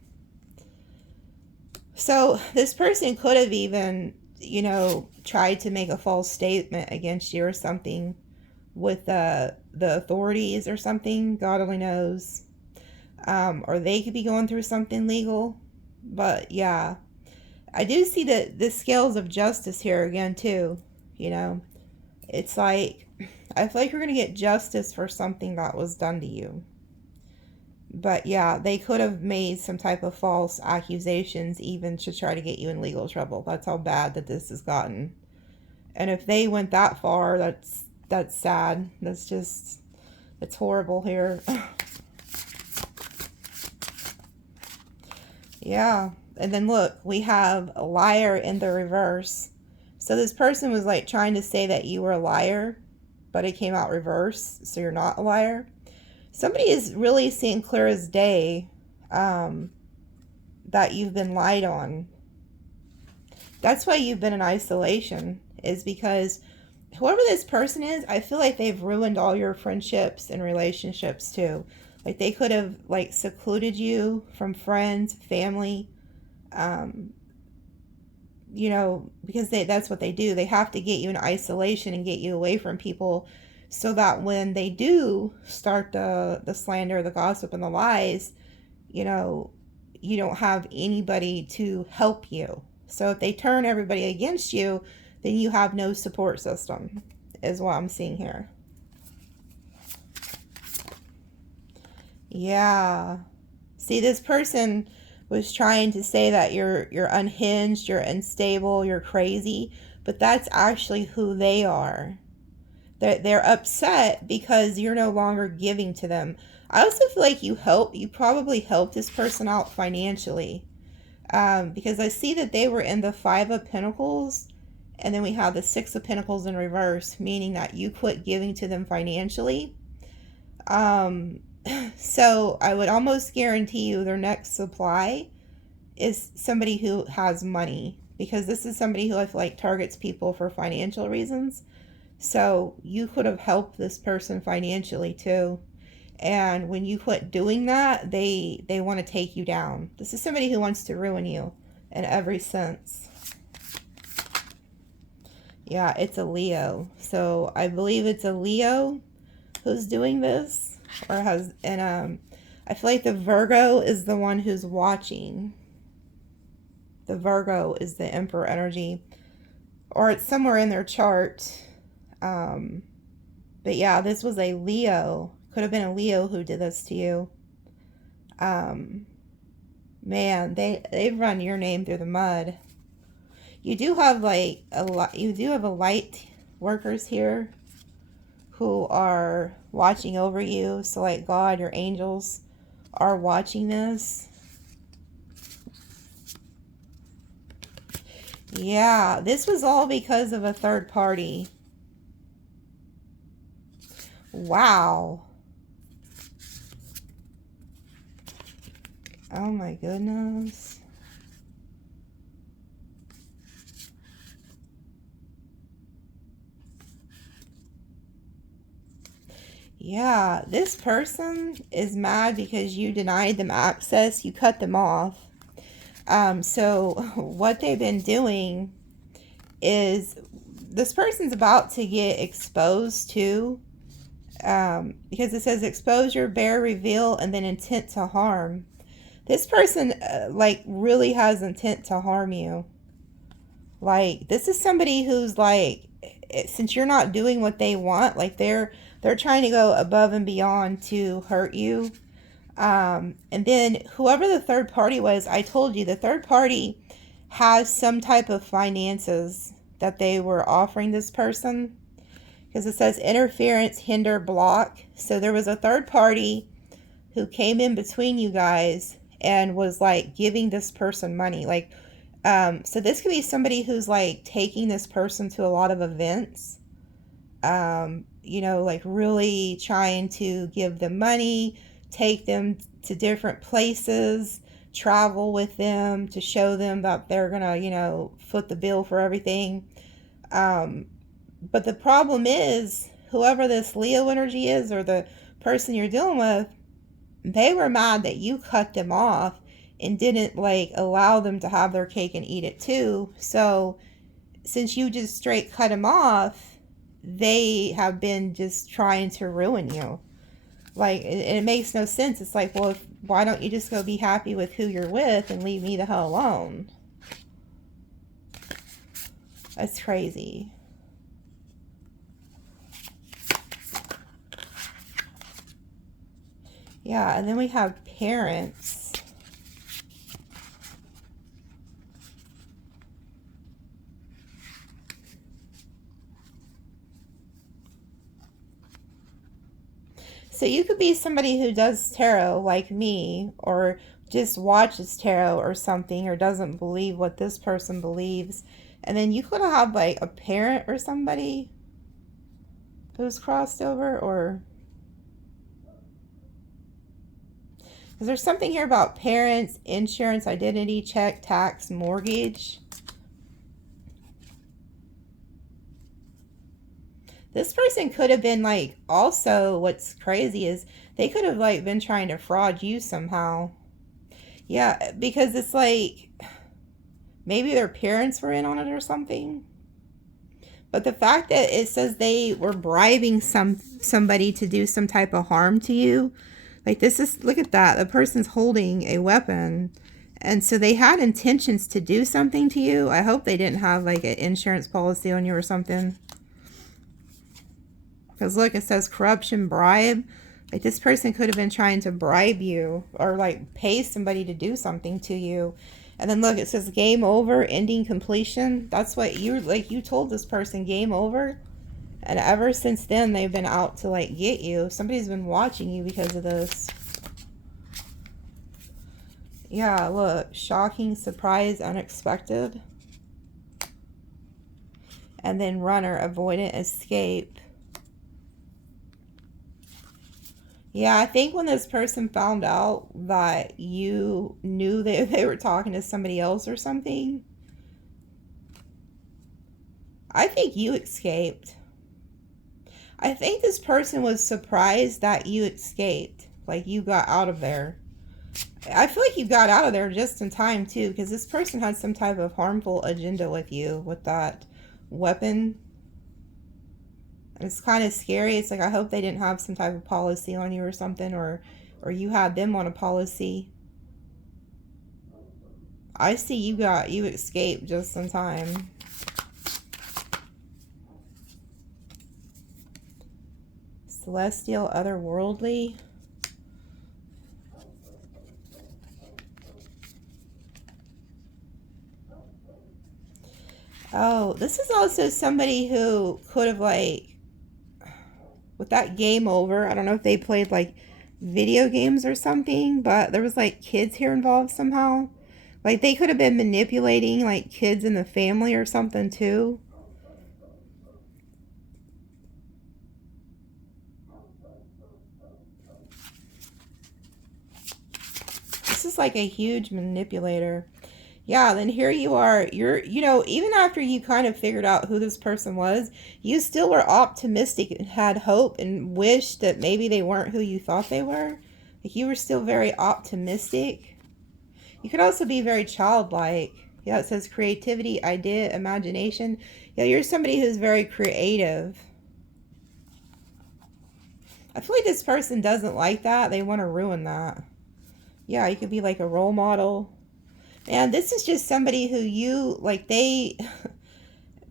So this person could have even, you know, tried to make a false statement against you or something with the authorities or something. God only knows. Or they could be going through something legal. But yeah, I do see the scales of justice here again too. You know, it's like, I feel like you're going to get justice for something that was done to you. But yeah, they could have made some type of false accusations even to try to get you in legal trouble. That's how bad that this has gotten. And if they went that far, that's sad. It's horrible here. Yeah. And then look, we have a liar in the reverse. So this person was like trying to say that you were a liar, but it came out reverse, so you're not a liar. Somebody is really seeing clear as day that you've been lied on. That's why you've been in isolation, is because whoever this person is, I feel like they've ruined all your friendships and relationships too. Like they could have like secluded you from friends, family, you know, because that's what they do. They have to get you in isolation and get you away from people, so that when they do start the slander, the gossip, and the lies, you know, you don't have anybody to help you. So if they turn everybody against you, then you have no support system, is what I'm seeing here. Yeah. See, this person was trying to say that you're unhinged, you're unstable, you're crazy, but that's actually who they are. They're upset because you're no longer giving to them. I also feel like you probably helped this person out financially, because I see that they were in the Five of Pentacles, and then we have the Six of Pentacles in reverse, meaning that you quit giving to them financially. So I would almost guarantee you their next supply is somebody who has money, because this is somebody who I feel like targets people for financial reasons. So you could have helped this person financially too. And when you quit doing that, they want to take you down. This is somebody who wants to ruin you in every sense. Yeah, it's a Leo. So I believe it's a Leo who's doing this, or has, and I feel like the Virgo is the one who's watching. The Virgo is the Emperor energy, or it's somewhere in their chart. But yeah, this was a Leo. Could have been a Leo who did this to you. Man, they've run your name through the mud. You do have like you do have a light workers here who are watching over you. So like God, your angels are watching this. Yeah, this was all because of a third party. Wow. Oh my goodness. Yeah, this person is mad because you denied them access. You cut them off. So what they've been doing is this person's about to get exposed too. Because it says exposure, bear, reveal, and then intent to harm. This person like really has intent to harm you. Like this is somebody who's like, since you're not doing what they want, like they're trying to go above and beyond to hurt you. And then whoever the third party was, I told you the third party has some type of finances that they were offering this person, because it says interference, hinder, block. So there was a third party who came in between you guys and was like giving this person money. Like, so this could be somebody who's like taking this person to a lot of events, you know, like really trying to give them money, take them to different places, travel with them to show them that they're gonna, you know, foot the bill for everything. But the problem is, whoever this Leo energy is, or the person you're dealing with, they were mad that you cut them off and didn't like allow them to have their cake and eat it too. So since you just straight cut them off, they have been just trying to ruin you. Like, it makes no sense. It's like, well, why don't you just go be happy with who you're with and leave me the hell alone? That's crazy. Yeah, and then we have parents. So you could be somebody who does tarot like me, or just watches tarot or something, or doesn't believe what this person believes. And then you could have like a parent or somebody who's crossed over, or... Because there's something here about parents, insurance, identity, check, tax, mortgage. This person could have been like, also what's crazy is they could have like been trying to fraud you somehow. Yeah, because it's like maybe their parents were in on it or something. But the fact that it says they were bribing somebody to do some type of harm to you, like this is, look at that, the person's holding a weapon, and so they had intentions to do something to you. I hope they didn't have like an insurance policy on you or something. Because look, it says corruption, bribe. Like this person could have been trying to bribe you or like pay somebody to do something to you. And then look, it says game over, ending completion. That's what you, like, you told this person game over. And ever since then, they've been out to like get you. Somebody's been watching you because of this. Yeah, look, shocking, surprise, unexpected. And then runner, avoidant, escape. Yeah, I think when this person found out that you knew that they were talking to somebody else or something, I think you escaped. I think this person was surprised that you escaped. Like you got out of there. I feel like you got out of there just in time too, because this person had some type of harmful agenda with you with that weapon. It's kind of scary. It's like, I hope they didn't have some type of policy on you or something, or you had them on a policy. I see you escaped just in time. Celestial, otherworldly. Oh, this is also somebody who could have like, with that game over, I don't know if they played like video games or something, but there was like kids here involved somehow. Like they could have been manipulating like kids in the family or something too. This is like a huge manipulator. Yeah, then here you are. You know, even after you kind of figured out who this person was, you still were optimistic and had hope and wished that maybe they weren't who you thought they were. Like you were still very optimistic. You could also be very childlike. Yeah, it says creativity, idea, imagination. Yeah, you're somebody who's very creative. I feel like this person doesn't like that. They want to ruin that. Yeah, you could be like a role model. And this is just somebody who you, like they,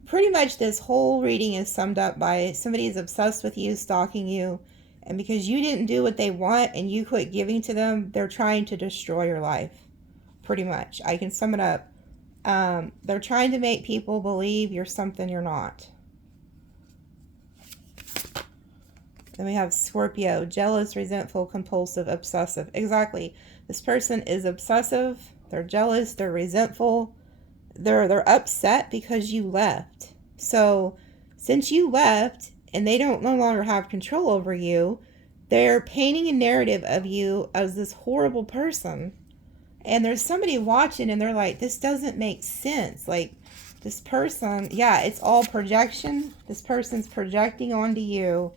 pretty much this whole reading is summed up by somebody is obsessed with you, stalking you. And because you didn't do what they want and you quit giving to them, they're trying to destroy your life. Pretty much. I can sum it up. They're trying to make people believe you're something you're not. Then we have Scorpio, jealous, resentful, compulsive, obsessive. Exactly. This person is obsessive. They're jealous. They're resentful. They're upset because you left. So since you left and they don't no longer have control over you, they're painting a narrative of you as this horrible person. And there's somebody watching and they're like, this doesn't make sense. Like this person, yeah, it's all projection. This person's projecting onto you,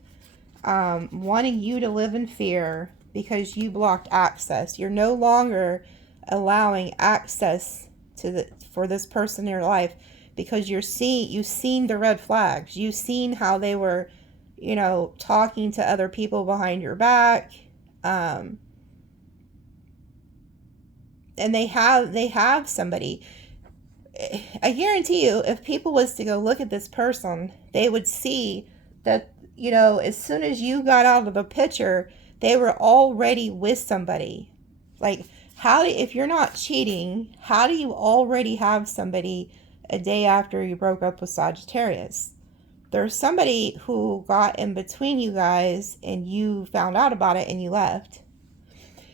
wanting you to live in fear because you blocked access. You're no longer allowing access to for this person in your life because you've seen the red flags. You've seen how they were, you know, talking to other people behind your back. And they have somebody. I guarantee you, if people was to go look at this person, they would see that, you know, as soon as you got out of the picture, they were already with somebody. Like, if you're not cheating, how do you already have somebody a day after you broke up with Sagittarius? There's somebody who got in between you guys and you found out about it and you left.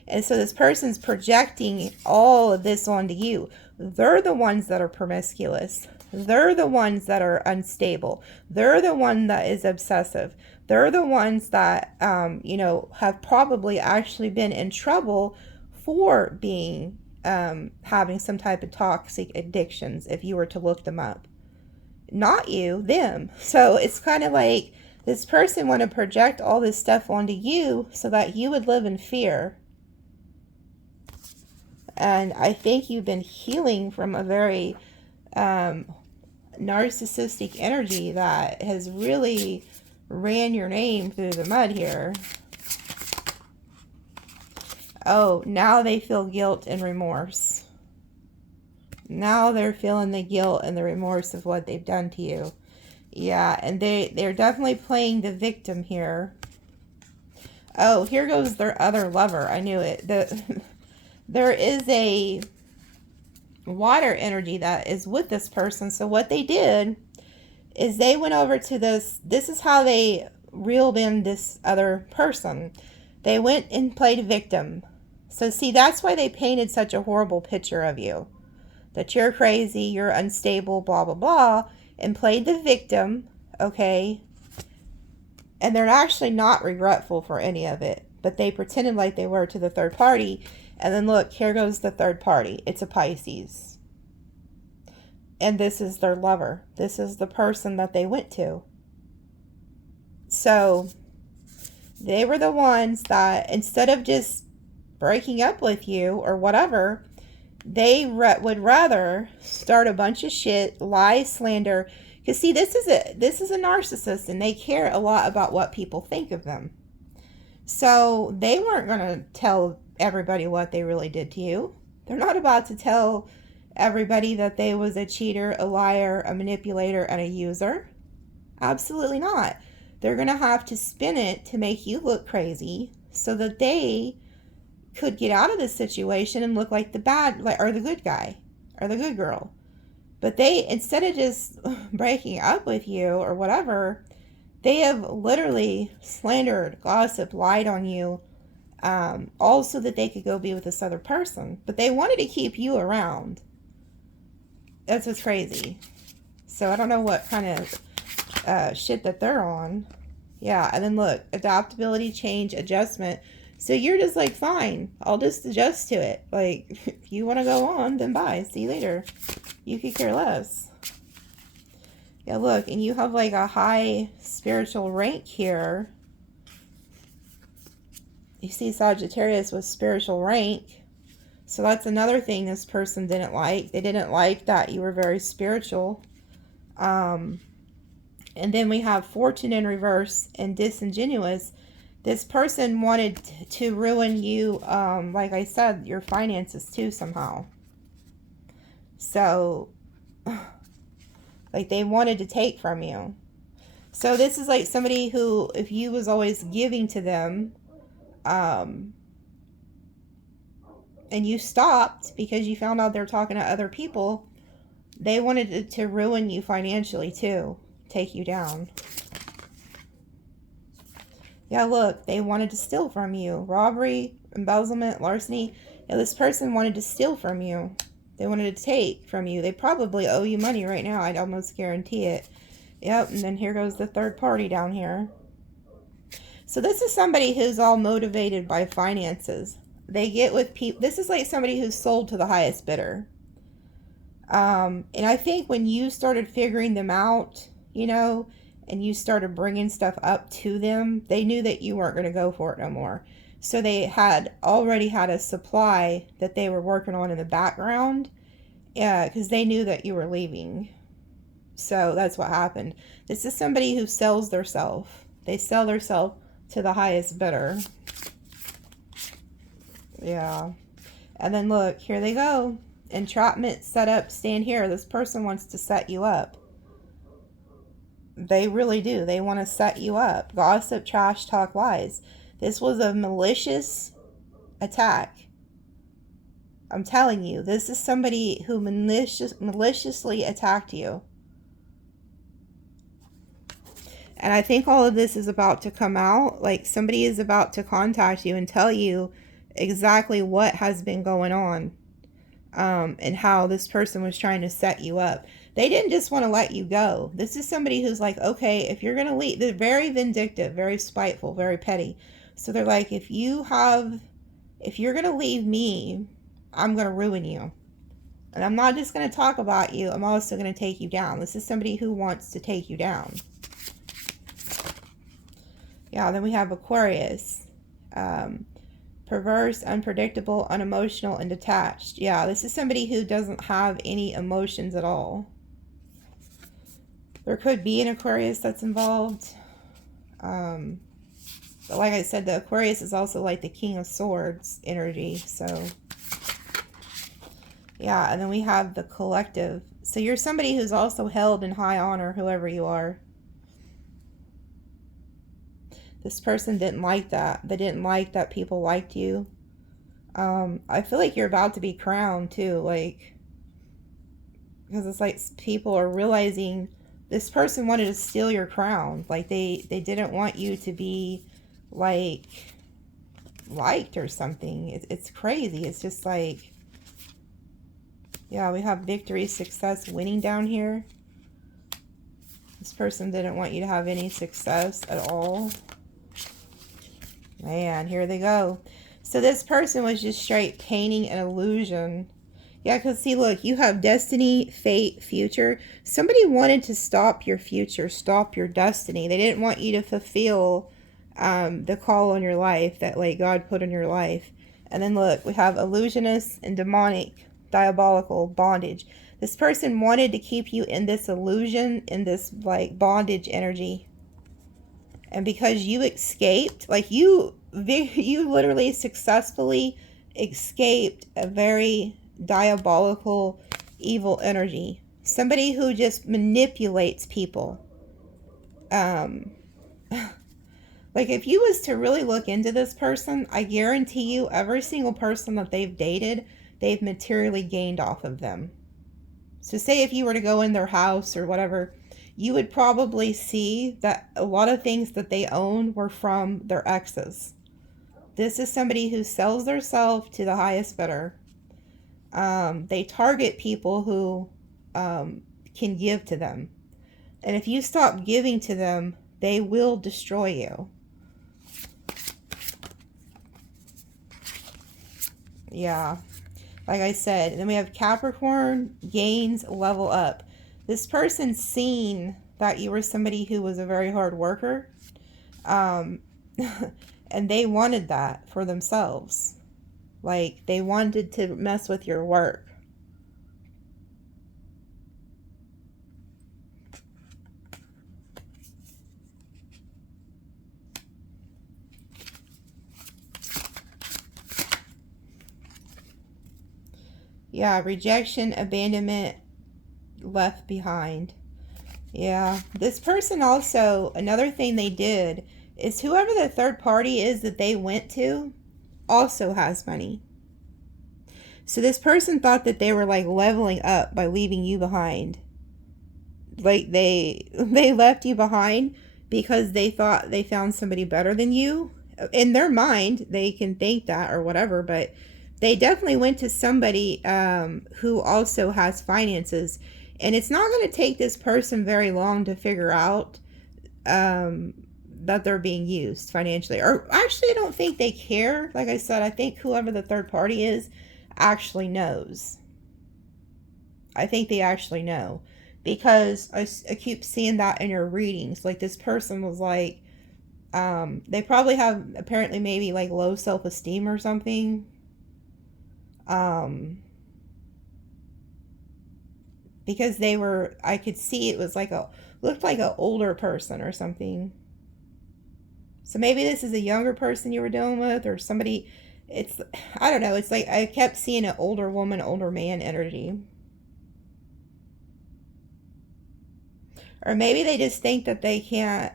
And so this person's projecting all of this onto you. They're the ones that are promiscuous. They're the ones that are unstable. They're the one that is obsessive. They're the ones that, you know, have probably actually been in trouble for being, having some type of toxic addictions, if you were to look them up. Not you, them. So it's kind of like this person want to project all this stuff onto you so that you would live in fear. And I think you've been healing from a very narcissistic energy that has really ran your name through the mud here. Oh, now they feel guilt and remorse. Now they're feeling the guilt and the remorse of what they've done to you. Yeah, and they're definitely playing the victim here. Oh, here goes their other lover. I knew it. There is a water energy that is with this person. So what they did is they went over to this is how they reeled in this other person. They went and played victim. So see, that's why they painted such a horrible picture of you. That you're crazy, you're unstable, blah, blah, blah, and played the victim, okay? And they're actually not regretful for any of it, but they pretended like they were to the third party. And then look, here goes the third party. It's a Pisces. And this is their lover. This is the person that they went to. So they were the ones that, instead of just breaking up with you or whatever, they would rather start a bunch of shit, lie, slander. Because see, this is a narcissist, and they care a lot about what people think of them. So they weren't going to tell everybody what they really did to you. They're not about to tell everybody that they was a cheater, a liar, a manipulator, and a user. Absolutely not. They're going to have to spin it to make you look crazy so that they could get out of this situation and look like the bad, or the good guy, or the good girl. But they, instead of just breaking up with you or whatever, they have literally slandered, gossiped, lied on you, all so that they could go be with this other person. But they wanted to keep you around. That's what's crazy. So I don't know what kind of shit that they're on. Yeah, and then look, adaptability, change, adjustment. So you're just like, fine, I'll just adjust to it. Like, if you want to go on, then bye. See you later. You could care less. Yeah, look, and you have like a high spiritual rank here. You see Sagittarius with spiritual rank. So that's another thing this person didn't like. They didn't like that you were very spiritual. And then we have fortune in reverse and disingenuous. This person wanted to ruin you, like I said, your finances too somehow. So, like, they wanted to take from you. So this is like somebody who, if you was always giving to them, and you stopped because you found out they're talking to other people, they wanted to ruin you financially too, take you down. Yeah, look, they wanted to steal from you. Robbery, embezzlement, larceny. Yeah, this person wanted to steal from you. They wanted to take from you. They probably owe you money right now. I'd almost guarantee it. Yep, and then here goes the third party down here. So this is somebody who's all motivated by finances. They get with people. This is like somebody who's sold to the highest bidder. And I think when you started figuring them out, you know, and you started bringing stuff up to them, they knew that you weren't going to go for it no more. So they had already had a supply that they were working on in the background, because they knew that you were leaving. So that's what happened. This is somebody who sells their self. They sell their self to the highest bidder. Yeah. And then look, here they go. Entrapment, set up, stand here. This person wants to set you up. They really do. They want to set you up. Gossip, trash, talk, lies. This was a malicious attack. I'm telling you, this is somebody who maliciously attacked you. And I think all of this is about to come out. Like, somebody is about to contact you and tell you exactly what has been going on. And how this person was trying to set you up. They didn't just want to let you go. This is somebody who's like, okay, if you're going to leave, they're very vindictive, very spiteful, very petty. So they're like, if you're going to leave me, I'm going to ruin you. And I'm not just going to talk about you. I'm also going to take you down. This is somebody who wants to take you down. Yeah, then we have Aquarius. Perverse, unpredictable, unemotional, and detached. Yeah, this is somebody who doesn't have any emotions at all. There could be an Aquarius that's involved. But like I said, the Aquarius is also like the King of Swords energy. So, yeah, and then we have the Collective. So you're somebody who's also held in high honor, whoever you are. This person didn't like that. They didn't like that people liked you. I feel like you're about to be crowned too, like, because it's like people are realizing this person wanted to steal your crown. Like they didn't want you to be like liked or something. It's crazy. It's just like, yeah, we have victory, success, winning down here. This person didn't want you to have any success at all. Man, here they go. So this person was just straight painting an illusion. Yeah, because see, look, you have destiny, fate, future. Somebody wanted to stop your future, stop your destiny. They didn't want you to fulfill the call on your life that like God put in your life. And then look, we have illusionist and demonic, diabolical, bondage. This person wanted to keep you in this illusion, in this like bondage energy. And because you escaped, like you literally successfully escaped a very diabolical, evil energy. Somebody who just manipulates people. Like if you was to really look into this person, I guarantee you every single person that they've dated, they've materially gained off of them. So say if you were to go in their house or whatever, you would probably see that a lot of things that they own were from their exes. This is somebody who sells their self to the highest bidder. They target people who can give to them. And if you stop giving to them, they will destroy you. Yeah. Like I said, and then we have Capricorn, gains, level up. This person's seen that you were somebody who was a very hard worker. And they wanted that for themselves. Like, they wanted to mess with your work. Yeah, rejection, abandonment, left behind. Yeah, this person also, another thing they did is whoever the third party is that they went to also has money. So this person thought that they were like leveling up by leaving you behind. Like they left you behind because they thought they found somebody better than you. In their mind, they can think that or whatever, but they definitely went to somebody who also has finances. And it's not going to take this person very long to figure out that they're being used financially. Or actually, I don't think they care. Like I said, I think whoever the third party is actually knows. I think they actually know. Because I keep seeing that in your readings. Like this person was like, they probably have apparently maybe like low self-esteem or something. because they were, I could see it was like looked like an older person or something. So maybe this is a younger person you were dealing with, or somebody, I don't know, it's like I kept seeing an older woman, older man energy. Or maybe they just think that they can't.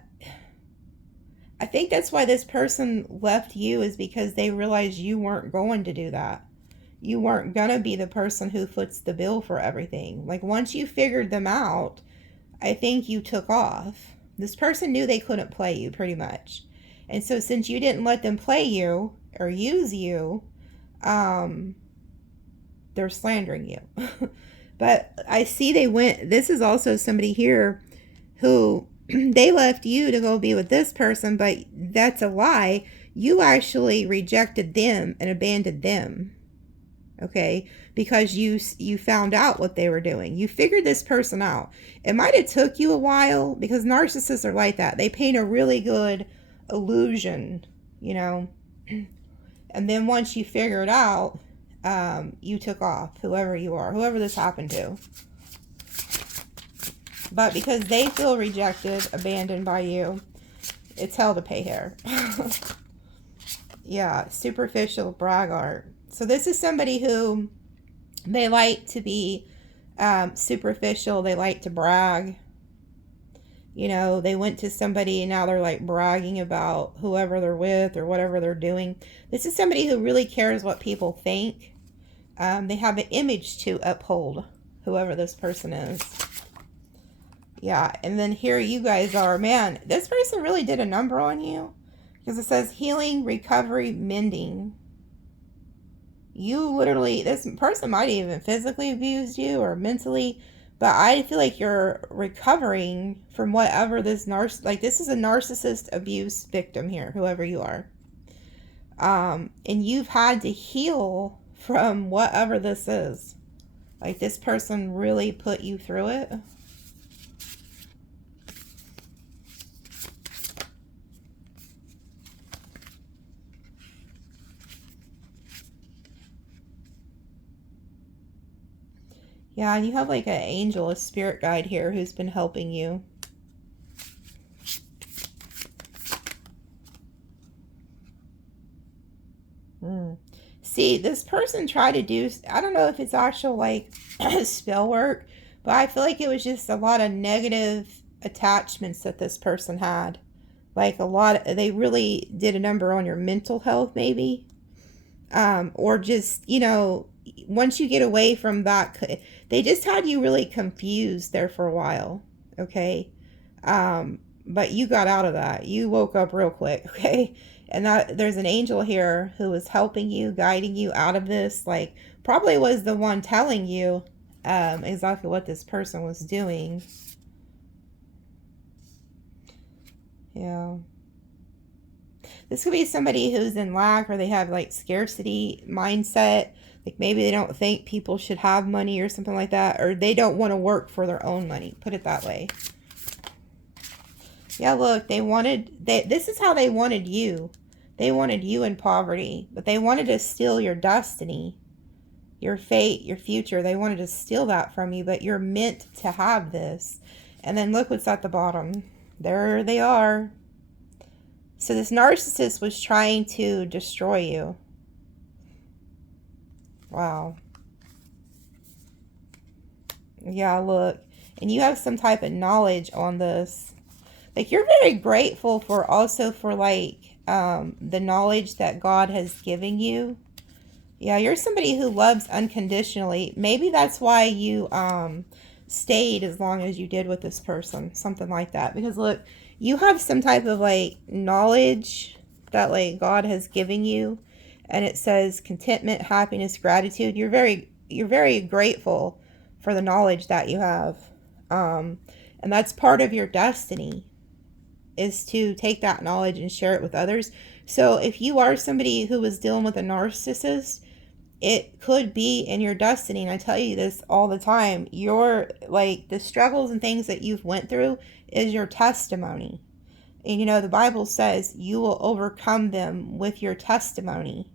I think that's why this person left you, is because they realized you weren't going to do that. You weren't going to be the person who foots the bill for everything. Like, once you figured them out, I think you took off. This person knew they couldn't play you, pretty much. And so since you didn't let them play you or use you, they're slandering you. But I see this is also somebody here who they left you to go be with this person, but that's a lie. You actually rejected them and abandoned them. Okay, because you found out what they were doing. You figured this person out. It might have took you a while, because narcissists are like that. They paint a really good illusion, you know. And then once you figure it out, you took off, whoever you are, whoever this happened to. But because they feel rejected, abandoned by you, it's hell to pay hair. Yeah, superficial braggart. So this is somebody who, they like to be superficial. They like to brag. You know, they went to somebody and now they're like bragging about whoever they're with or whatever they're doing. This is somebody who really cares what people think. They have an image to uphold, whoever this person is. Yeah, and then here you guys are. Man, this person really did a number on you, because it says healing, recovery, mending. You literally, this person might even physically abused you or mentally, but I feel like you're recovering from whatever this this is a narcissist abuse victim here, whoever you are. And you've had to heal from whatever this is. Like, this person really put you through it. Yeah, and you have like an angel, a spirit guide here who's been helping you. See, this person tried to do, I don't know if it's actual like spell work, but I feel like it was just a lot of negative attachments that this person had. Like they really did a number on your mental health, maybe. Or just, you know, once you get away from that, they just had you really confused there for a while. Okay. But you got out of that. You woke up real quick. Okay. And there's an angel here who is helping you, guiding you out of this. Like, probably was the one telling you exactly what this person was doing. Yeah. This could be somebody who's in lack, or they have like scarcity mindset. Like, maybe they don't think people should have money or something like that, or they don't want to work for their own money. Put it that way. Yeah, look, this is how they wanted you. They wanted you in poverty, but they wanted to steal your destiny, your fate, your future. They wanted to steal that from you, but you're meant to have this. And then look what's at the bottom. There they are. So this narcissist was trying to destroy you. Wow. Yeah, look. And you have some type of knowledge on this. Like, you're very grateful for like the knowledge that God has given you. Yeah, you're somebody who loves unconditionally. Maybe that's why you stayed as long as you did with this person. Something like that. Because look, you have some type of like knowledge that like God has given you. And it says contentment, happiness, gratitude. You're very grateful for the knowledge that you have. And that's part of your destiny, is to take that knowledge and share it with others. So if you are somebody who is dealing with a narcissist, it could be in your destiny. And I tell you this all the time. Your, like, the struggles and things that you've went through is your testimony. And you know, the Bible says you will overcome them with your testimony.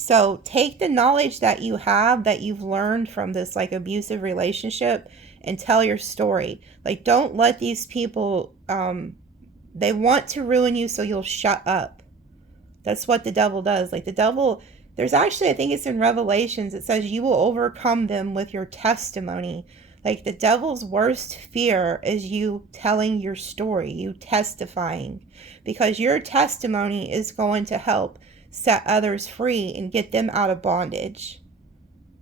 So take the knowledge that you have, that you've learned from this like abusive relationship, and tell your story. Like, don't let these people, they want to ruin you so you'll shut up. That's what the devil does. Like the devil, there's actually, I think it's in Revelations, it says you will overcome them with your testimony. Like the devil's worst fear is you telling your story, you testifying, because your testimony is going to help set others free and get them out of bondage.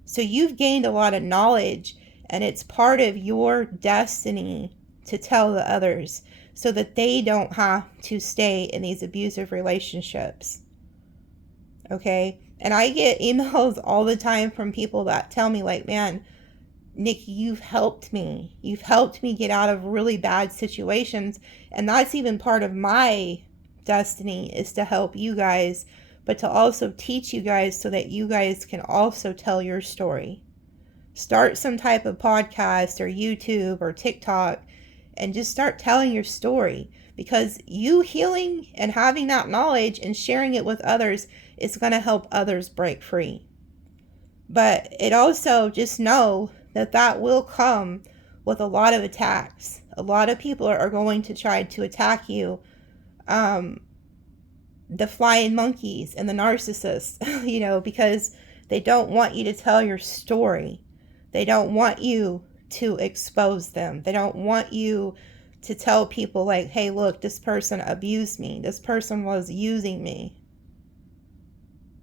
So you've gained a lot of knowledge, and it's part of your destiny to tell the others so that they don't have to stay in these abusive relationships. Okay? And I get emails all the time from people that tell me, like, man, Nikki, you've helped me. You've helped me get out of really bad situations. And that's even part of my destiny, is to help you guys, but to also teach you guys so that you guys can also tell your story. Start some type of podcast or YouTube or TikTok and just start telling your story, because you healing and having that knowledge and sharing it with others is going to help others break free. But it also, just know that that will come with a lot of attacks. A lot of people are going to try to attack you. The flying monkeys and the narcissists, because they don't want you to tell your story. They don't want you to expose them. They don't want you to tell people like, hey, look, this person abused me. This person was using me.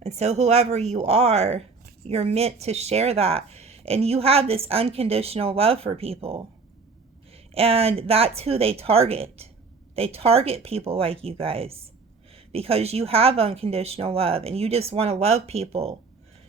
And so whoever you are, you're meant to share that. And you have this unconditional love for people. And that's who they target. They target people like you guys, because you have unconditional love and you just want to love people.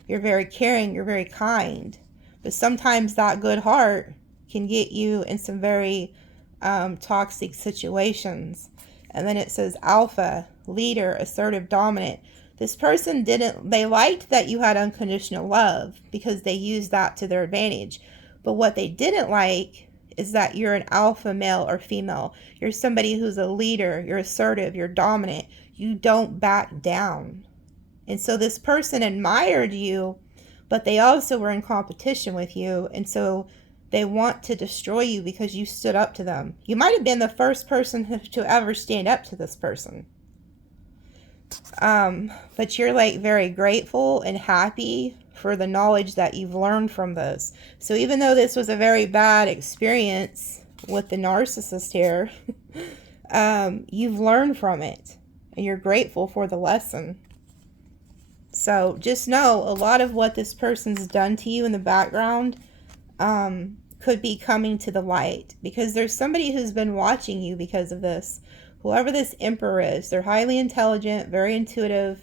You're very caring, you're very kind. But sometimes that good heart can get you in some very toxic situations. And then it says alpha, leader, assertive, dominant. This person they liked that you had unconditional love because they used that to their advantage. But what they didn't like is that you're an alpha male or female. You're somebody who's a leader, you're assertive, you're dominant. You don't back down. And so this person admired you, but they also were in competition with you. And so they want to destroy you because you stood up to them. You might have been the first person to ever stand up to this person. But you're like very grateful and happy for the knowledge that you've learned from this. So even though this was a very bad experience with the narcissist here, you've learned from it and you're grateful for the lesson. So just know a lot of what this person's done to you in the background could be coming to the light, because there's somebody who's been watching you because of this. Whoever this emperor is, they're highly intelligent, very intuitive,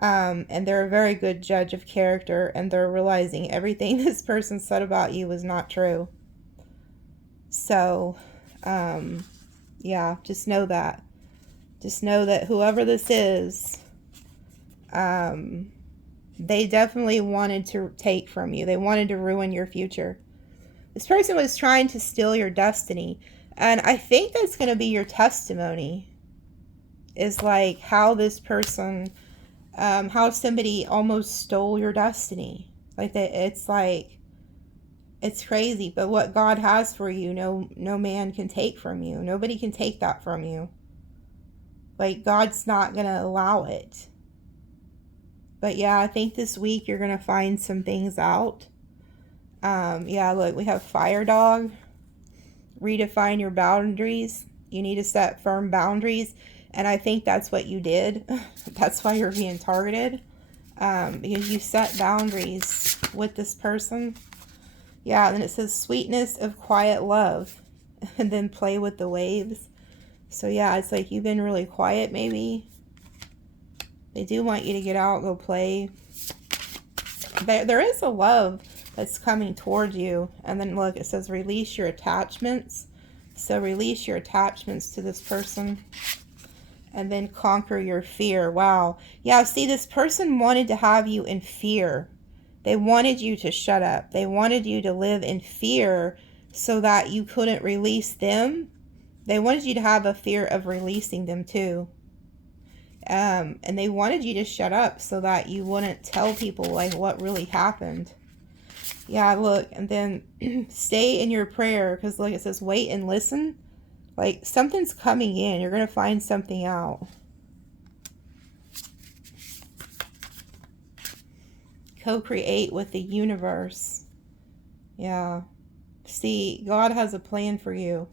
and they're a very good judge of character, and they're realizing everything this person said about you was not true. So, yeah, just know that. Just know that whoever this is, they definitely wanted to take from you. They wanted to ruin your future. This person was trying to steal your destiny. And I think that's going to be your testimony, is like how this person, how somebody almost stole your destiny. Like that, it's like, it's crazy. But what God has for you, no man can take from you. Nobody can take that from you. Like, God's not going to allow it. But yeah, I think this week you're going to find some things out. Yeah, look, we have Fire Dog. Redefine your boundaries. You need to set firm boundaries. And I think that's what you did. That's why you're being targeted. Because you set boundaries with this person. Yeah, and then it says sweetness of quiet love. And then play with the waves. So yeah, it's like you've been really quiet maybe. They do want you to get out, go play. There is a love that's coming towards you. And then look, it says release your attachments. So release your attachments to this person. And then conquer your fear. Wow. Yeah, see, this person wanted to have you in fear. They wanted you to shut up. They wanted you to live in fear so that you couldn't release them. They wanted you to have a fear of releasing them too. And they wanted you to shut up so that you wouldn't tell people like what really happened. Yeah, look, and then stay in your prayer, because like it says, wait and listen. Like something's coming in. You're going to find something out. Co-create with the universe. Yeah. See, God has a plan for you.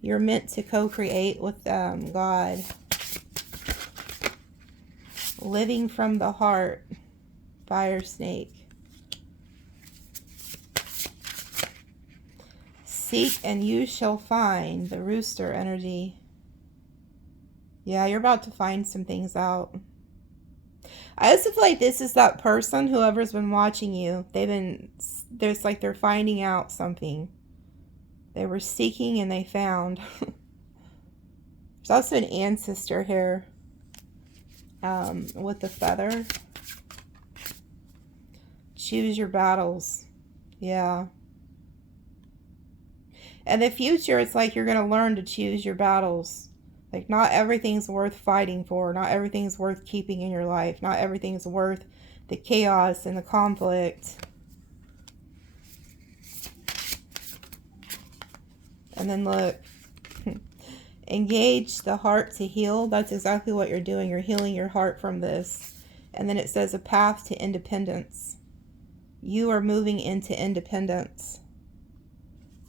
You're meant to co-create with God. Living from the heart. Fire snake. Seek and you shall find. The rooster energy. Yeah, you're about to find some things out. I also feel like this is that person, whoever's been watching you. There's like they're finding out something. They were seeking and they found. There's also an ancestor here with the feather. Choose your battles. Yeah. In the future, it's like you're going to learn to choose your battles. Like, not everything's worth fighting for. Not everything's worth keeping in your life. Not everything's worth the chaos and the conflict. And then look. Engage the heart to heal. That's exactly what you're doing. You're healing your heart from this. And then it says a path to independence. You are moving into independence.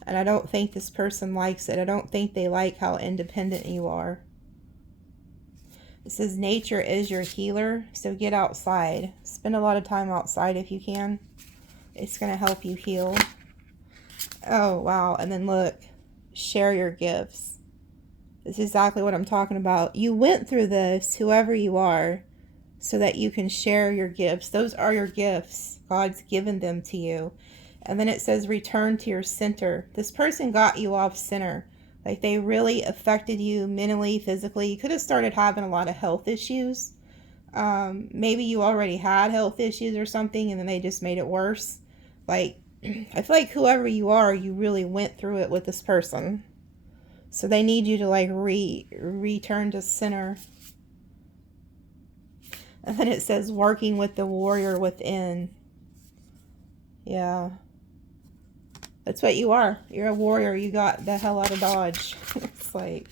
And I don't think this person likes it. I don't think they like how independent you are. It says nature is your healer. So get outside. Spend a lot of time outside if you can. It's going to help you heal. Oh, wow. And then look. Share your gifts. This is exactly what I'm talking about. You went through this, whoever you are, so that you can share your gifts. Those are your gifts. God's given them to you. And then it says return to your center. This person got you off center. Like they really affected you mentally, physically. You could have started having a lot of health issues. Maybe you already had health issues or something and then they just made it worse. Like, I feel like whoever you are, you really went through it with this person. So they need you to like return to center. And then it says working with the warrior within. Yeah. That's what you are. You're a warrior. You got the hell out of Dodge. It's like,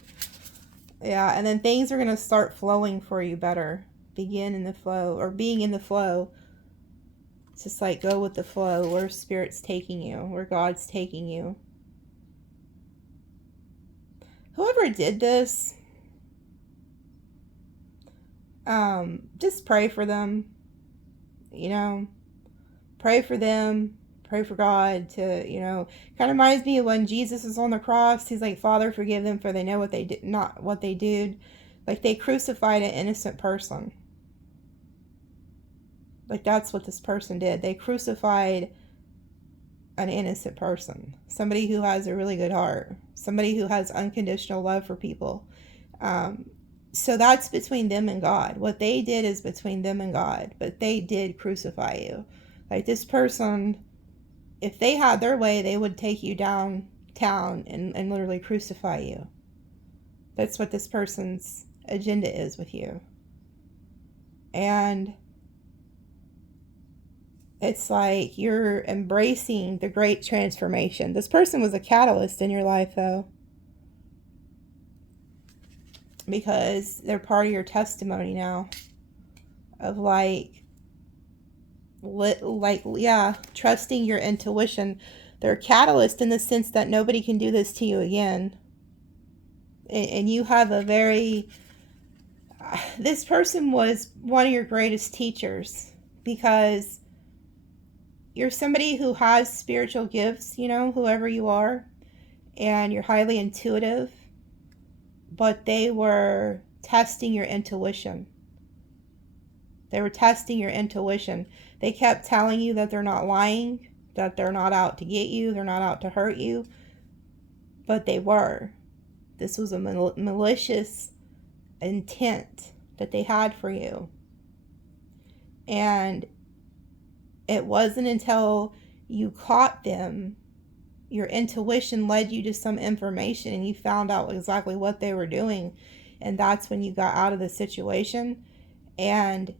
yeah. And then things are going to start flowing for you better. Begin in the flow, or being in the flow. It's just like go with the flow, where Spirit's taking you, where God's taking you. Whoever did this, just pray for them. You know, pray for them. Pray for God to, you know, kind of reminds me of when Jesus was on the cross. He's like, Father, forgive them, for they know what they did, not what they did. Like they crucified an innocent person. Like that's what this person did. They crucified an innocent person. Somebody who has a really good heart. Somebody who has unconditional love for people. So that's between them and God. What they did is between them and God. But they did crucify you. Like this person, if they had their way, they would take you downtown and literally crucify you. That's what this person's agenda is with you. And it's like you're embracing the great transformation. This person was a catalyst in your life, though. Because they're part of your testimony now. Of trusting your intuition. They're a catalyst in the sense that nobody can do this to you again. And you have this person was one of your greatest teachers, because you're somebody who has spiritual gifts, you know, whoever you are, and you're highly intuitive, but they were testing your intuition. They were testing your intuition. They kept telling you that they're not lying, that they're not out to get you, they're not out to hurt you, but they were. This was a malicious intent that they had for you. And it wasn't until you caught them, your intuition led you to some information and you found out exactly what they were doing. and that's when you got out of the situation. And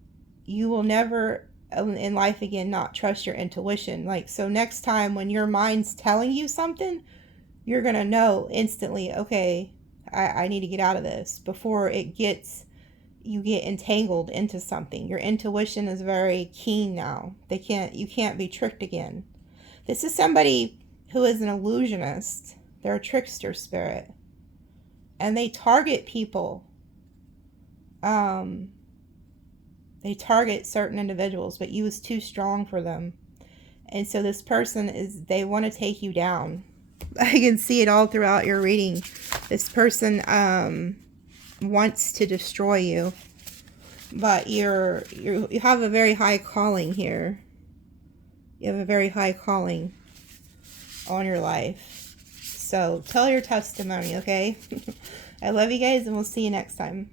you will never in life again not trust your intuition. Like, so next time when your mind's telling you something, you're gonna know instantly, okay, I need to get out of this before you get entangled into something. Your intuition is very keen now. You can't be tricked again. This is somebody who is an illusionist. They're a trickster spirit, and they target people. They target certain individuals, but you was too strong for them. And so this person they want to take you down. I can see it all throughout your reading. This person wants to destroy you, but you have a very high calling here. You have a very high calling on your life. So tell your testimony, okay? I love you guys, and we'll see you next time.